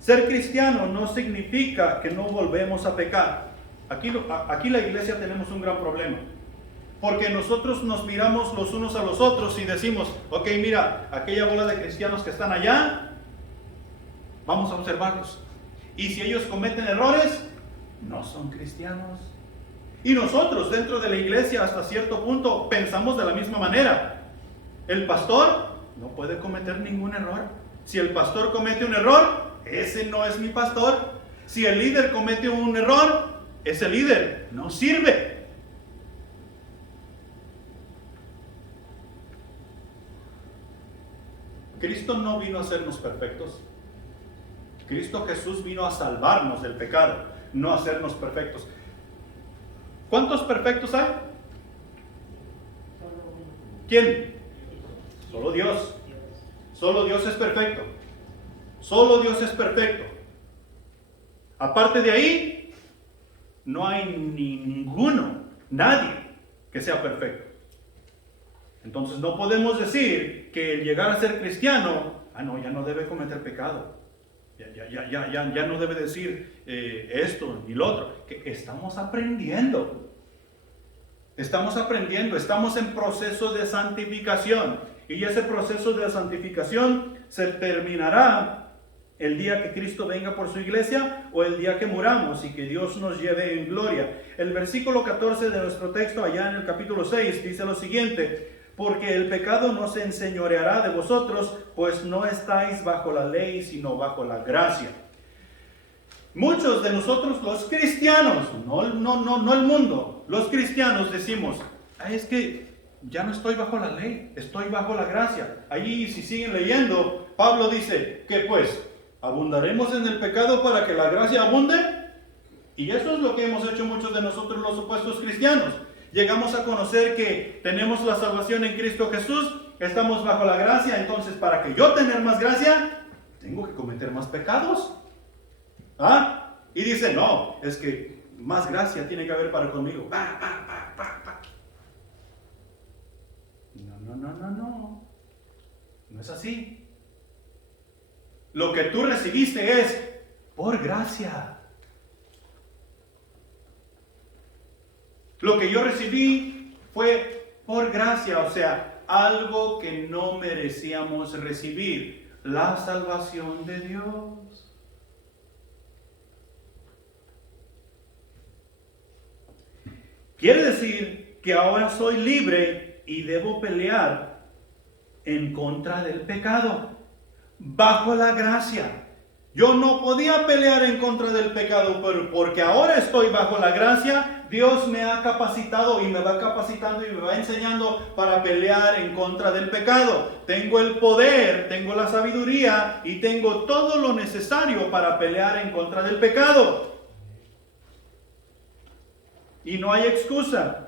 Ser cristiano no significa que no volvemos a pecar. Aquí la iglesia tenemos un gran problema. Porque nosotros nos miramos los unos a los otros y decimos, ok, mira, aquella bola de cristianos que están allá, vamos a observarlos. Y si ellos cometen errores, no son cristianos. Y nosotros dentro de la iglesia hasta cierto punto pensamos de la misma manera. El pastor no puede cometer ningún error. Si el pastor comete un error, ese no es mi pastor. Si el líder comete un error, ese líder no sirve. Cristo no vino a hacernos perfectos. Cristo Jesús vino a salvarnos del pecado, no a hacernos perfectos. ¿Cuántos perfectos hay? ¿Quién? Solo Dios. Solo Dios es perfecto. Solo Dios es perfecto. Aparte de ahí, no hay ninguno, nadie que sea perfecto. Entonces no podemos decir que el llegar a ser cristiano, ya no debe cometer pecado. Ya no debe decir esto ni lo otro. Que estamos aprendiendo. Estamos en proceso de santificación. Y ese proceso de santificación se terminará el día que Cristo venga por su iglesia o el día que muramos y que Dios nos lleve en gloria. El versículo 14 de nuestro texto, allá en el capítulo 6, dice lo siguiente: porque el pecado no se enseñoreará de vosotros, pues no estáis bajo la ley, sino bajo la gracia. Muchos de nosotros, los cristianos, no el mundo, los cristianos decimos, es que ya no estoy bajo la ley, estoy bajo la gracia. Allí, si siguen leyendo, Pablo dice que pues, ¿abundaremos en el pecado para que la gracia abunde? Y eso es lo que hemos hecho muchos de nosotros los supuestos cristianos. Llegamos a conocer que tenemos la salvación en Cristo Jesús, estamos bajo la gracia, entonces para que yo tener más gracia, tengo que cometer más pecados. Y dice, no, es que más gracia tiene que haber para conmigo. No es así. Lo que tú recibiste es por gracia. Lo que yo recibí fue por gracia, o sea, algo que no merecíamos recibir, la salvación de Dios. Quiere decir que ahora soy libre y debo pelear en contra del pecado, bajo la gracia. Yo no podía pelear en contra del pecado, pero porque ahora estoy bajo la gracia, Dios me ha capacitado y me va capacitando y me va enseñando para pelear en contra del pecado. Tengo el poder, tengo la sabiduría y tengo todo lo necesario para pelear en contra del pecado. Y no hay excusa.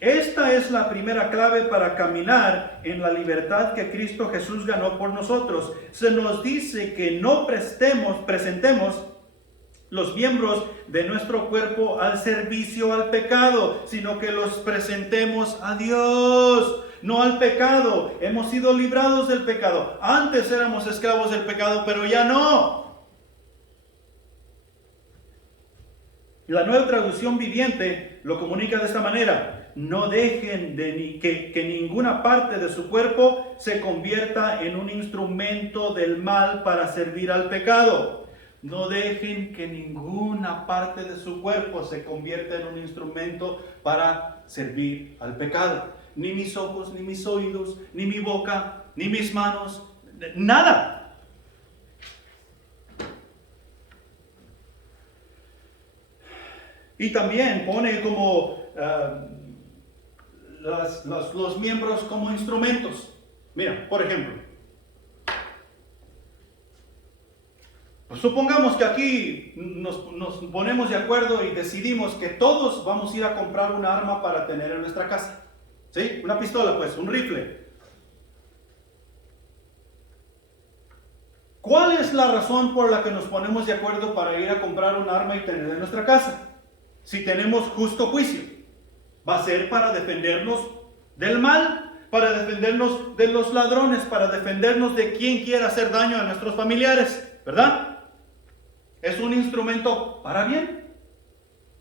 Esta es la primera clave para caminar en la libertad que Cristo Jesús ganó por nosotros. Se nos dice que no presentemos los miembros de nuestro cuerpo al servicio al pecado, sino que los presentemos a Dios, no al pecado. Hemos sido librados del pecado. Antes éramos esclavos del pecado, pero ya no. La Nueva Traducción Viviente lo comunica de esta manera: no dejen que ninguna parte de su cuerpo se convierta en un instrumento del mal para servir al pecado. No dejen que ninguna parte de su cuerpo se convierta en un instrumento para servir al pecado. Ni mis ojos, ni mis oídos, ni mi boca, ni mis manos, nada. Y también pone como los miembros como instrumentos. Mira, por ejemplo, pues supongamos que aquí nos ponemos de acuerdo y decidimos que todos vamos a ir a comprar una arma para tener en nuestra casa. ¿Sí? Una pistola, pues, un rifle. ¿Cuál es la razón por la que nos ponemos de acuerdo para ir a comprar un arma y tener en nuestra casa? si tenemos justo juicio? Va a ser para defendernos del mal, para defendernos de los ladrones, para defendernos de quien quiera hacer daño a nuestros familiares, ¿verdad? ¿Es un instrumento para bien?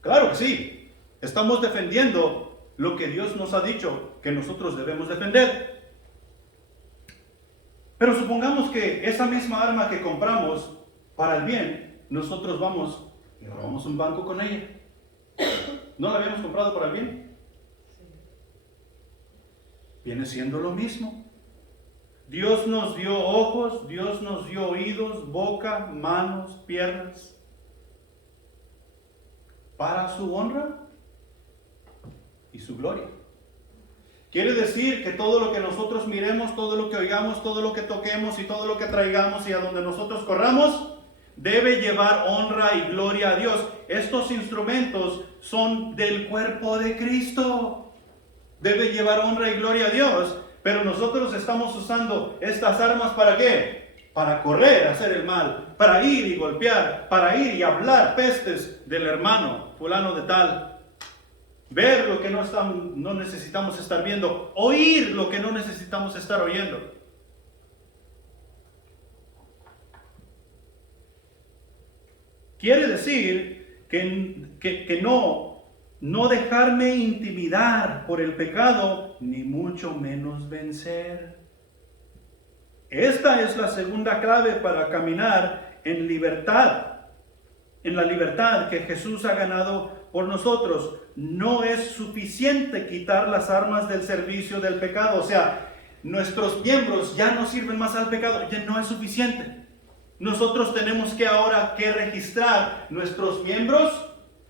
Claro que sí. Estamos defendiendo lo que Dios nos ha dicho que nosotros debemos defender. Pero supongamos que esa misma arma que compramos para el bien, nosotros vamos y robamos un banco con ella. ¿No la habíamos comprado para el bien? Viene siendo lo mismo. Dios nos dio ojos, Dios nos dio oídos, boca, manos, piernas, para su honra y su gloria. Quiere decir que todo lo que nosotros miremos, todo lo que oigamos, todo lo que toquemos y todo lo que traigamos y a donde nosotros corramos, debe llevar honra y gloria a Dios. Estos instrumentos son del cuerpo de Cristo. Debe llevar honra y gloria a Dios. Pero nosotros estamos usando estas armas ¿para qué? Para correr, hacer el mal, para ir y golpear, para ir y hablar pestes del hermano fulano de tal. Ver lo que no necesitamos estar viendo, oír lo que no necesitamos estar oyendo. Quiere decir que no dejarme intimidar por el pecado, ni mucho menos vencer. Esta es la segunda clave para caminar en libertad, en la libertad que Jesús ha ganado por nosotros. No es suficiente quitar las armas del servicio del pecado. O sea, nuestros miembros ya no sirven más al pecado, ya no es suficiente. Nosotros tenemos que ahora registrar nuestros miembros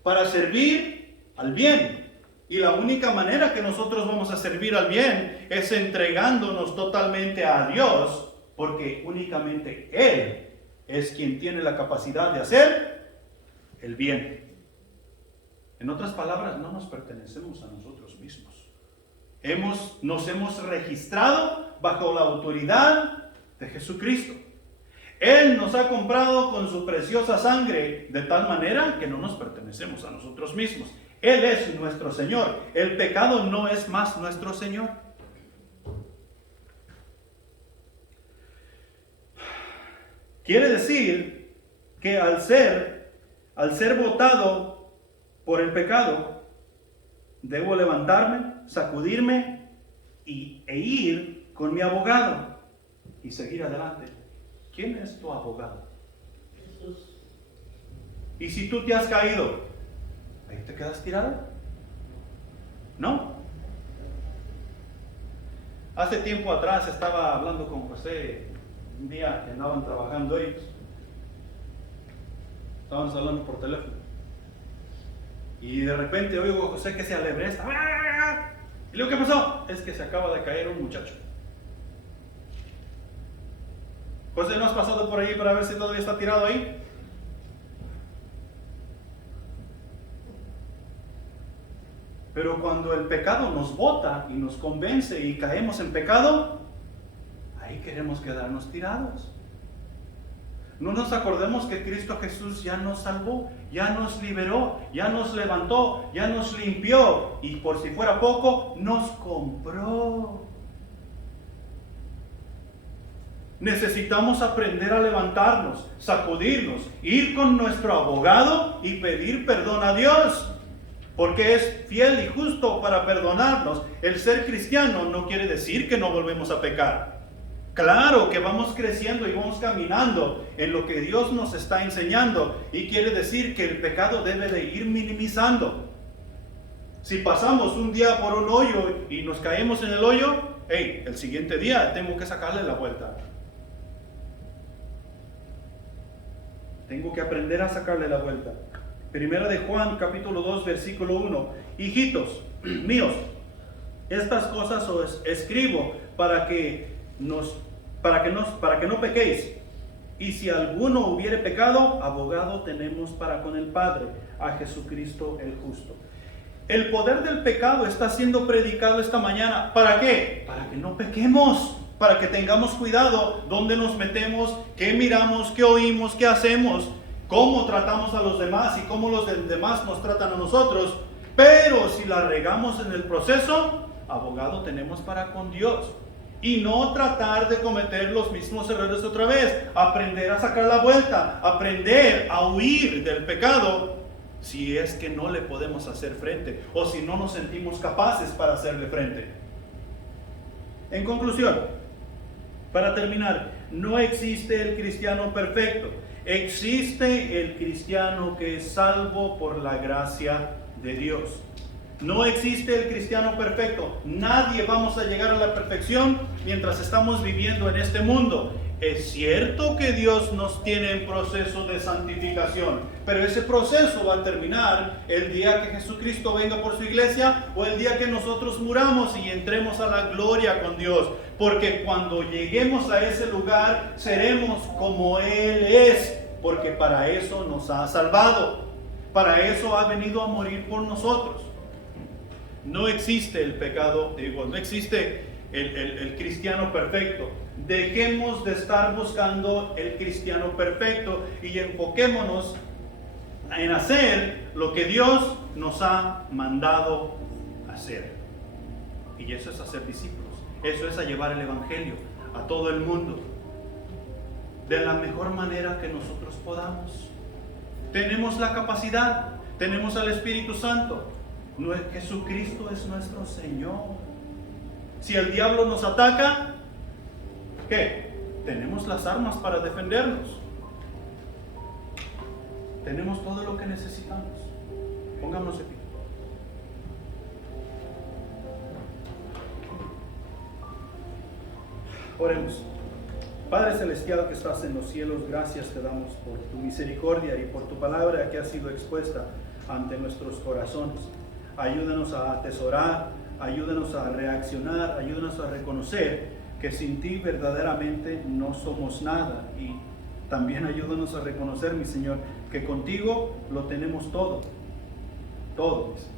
para servir al bien. Y la única manera que nosotros vamos a servir al bien es entregándonos totalmente a Dios, porque únicamente Él es quien tiene la capacidad de hacer el bien. En otras palabras, no nos pertenecemos a nosotros mismos. Nos hemos registrado bajo la autoridad de Jesucristo. Él nos ha comprado con su preciosa sangre, de tal manera que no nos pertenecemos a nosotros mismos. Él es nuestro Señor. El pecado no es más nuestro Señor. Quiere decir que al ser botado por el pecado, debo levantarme, sacudirme e ir con mi abogado y seguir adelante. ¿Quién es tu abogado? Jesús. ¿Y si tú te has caído, ahí te quedas tirado? ¿No? Hace tiempo atrás estaba hablando con José, un día que andaban trabajando ellos. Estábamos hablando por teléfono. Y de repente oigo a José que se alebresta. Y luego, ¿qué pasó? Es que se acaba de caer un muchacho. José, ¿no has pasado por ahí para ver si todavía está tirado ahí? Pero cuando el pecado nos bota y nos convence y caemos en pecado, ahí queremos quedarnos tirados. No nos acordemos que Cristo Jesús ya nos salvó, ya nos liberó, ya nos levantó, ya nos limpió y por si fuera poco, nos compró. Necesitamos aprender a levantarnos, sacudirnos, ir con nuestro abogado y pedir perdón a Dios, porque es fiel y justo para perdonarnos. El ser cristiano no quiere decir que no volvemos a pecar. Claro que vamos creciendo y vamos caminando en lo que Dios nos está enseñando, y quiere decir que el pecado debe de ir minimizando. Si pasamos un día por un hoyo y nos caemos en el hoyo, el siguiente día tengo que sacarle la vuelta. Tengo que aprender a sacarle la vuelta. Primera de Juan, capítulo 2, versículo 1. Hijitos míos, estas cosas os escribo para que no pequéis. Y si alguno hubiere pecado, abogado tenemos para con el Padre, a Jesucristo el justo. El poder del pecado está siendo predicado esta mañana. ¿Para qué? Para que no pequemos, para que tengamos cuidado dónde nos metemos, qué miramos, qué oímos, qué hacemos. cómo tratamos a los demás y cómo los demás nos tratan a nosotros. Pero si la regamos en el proceso, abogado tenemos para con Dios. Y no tratar de cometer los mismos errores otra vez. Aprender a sacar la vuelta. Aprender a huir del pecado, si es que no le podemos hacer frente, o si no nos sentimos capaces para hacerle frente. En conclusión, para terminar, no existe el cristiano perfecto. Existe el cristiano que es salvo por la gracia de Dios. No existe el cristiano perfecto. Nadie vamos a llegar a la perfección mientras estamos viviendo en este mundo. Es cierto que Dios nos tiene en proceso de santificación, pero ese proceso va a terminar el día que Jesucristo venga por su iglesia o el día que nosotros muramos y entremos a la gloria con Dios. Porque cuando lleguemos a ese lugar seremos como Él es, porque para eso nos ha salvado. Para eso ha venido a morir por nosotros. No existe el pecado, no existe el cristiano perfecto. Dejemos de estar buscando el cristiano perfecto y enfoquémonos en hacer lo que Dios nos ha mandado hacer. Y eso es hacer discípulos. Eso es a llevar el evangelio a todo el mundo de la mejor manera que nosotros podamos. Tenemos la capacidad, tenemos al Espíritu Santo. Jesucristo es nuestro Señor. Si el diablo nos ataca, ¿qué? Tenemos las armas para defendernos. Tenemos todo lo que necesitamos. Pongámonos de pie. Oremos. Padre Celestial que estás en los cielos, gracias te damos por tu misericordia y por tu palabra que ha sido expuesta ante nuestros corazones. Ayúdanos a atesorar, ayúdanos a reaccionar, ayúdanos a reconocer que sin ti verdaderamente no somos nada. Y también ayúdanos a reconocer, mi Señor, que contigo lo tenemos todo. Todo, mi Señor.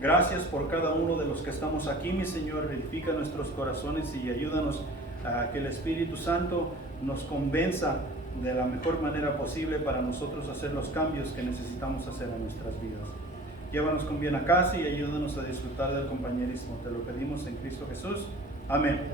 Gracias por cada uno de los que estamos aquí, mi Señor. Edifica nuestros corazones y ayúdanos a que el Espíritu Santo nos convenza de la mejor manera posible para nosotros hacer los cambios que necesitamos hacer en nuestras vidas. Llévanos con bien a casa y ayúdanos a disfrutar del compañerismo. Te lo pedimos en Cristo Jesús. Amén.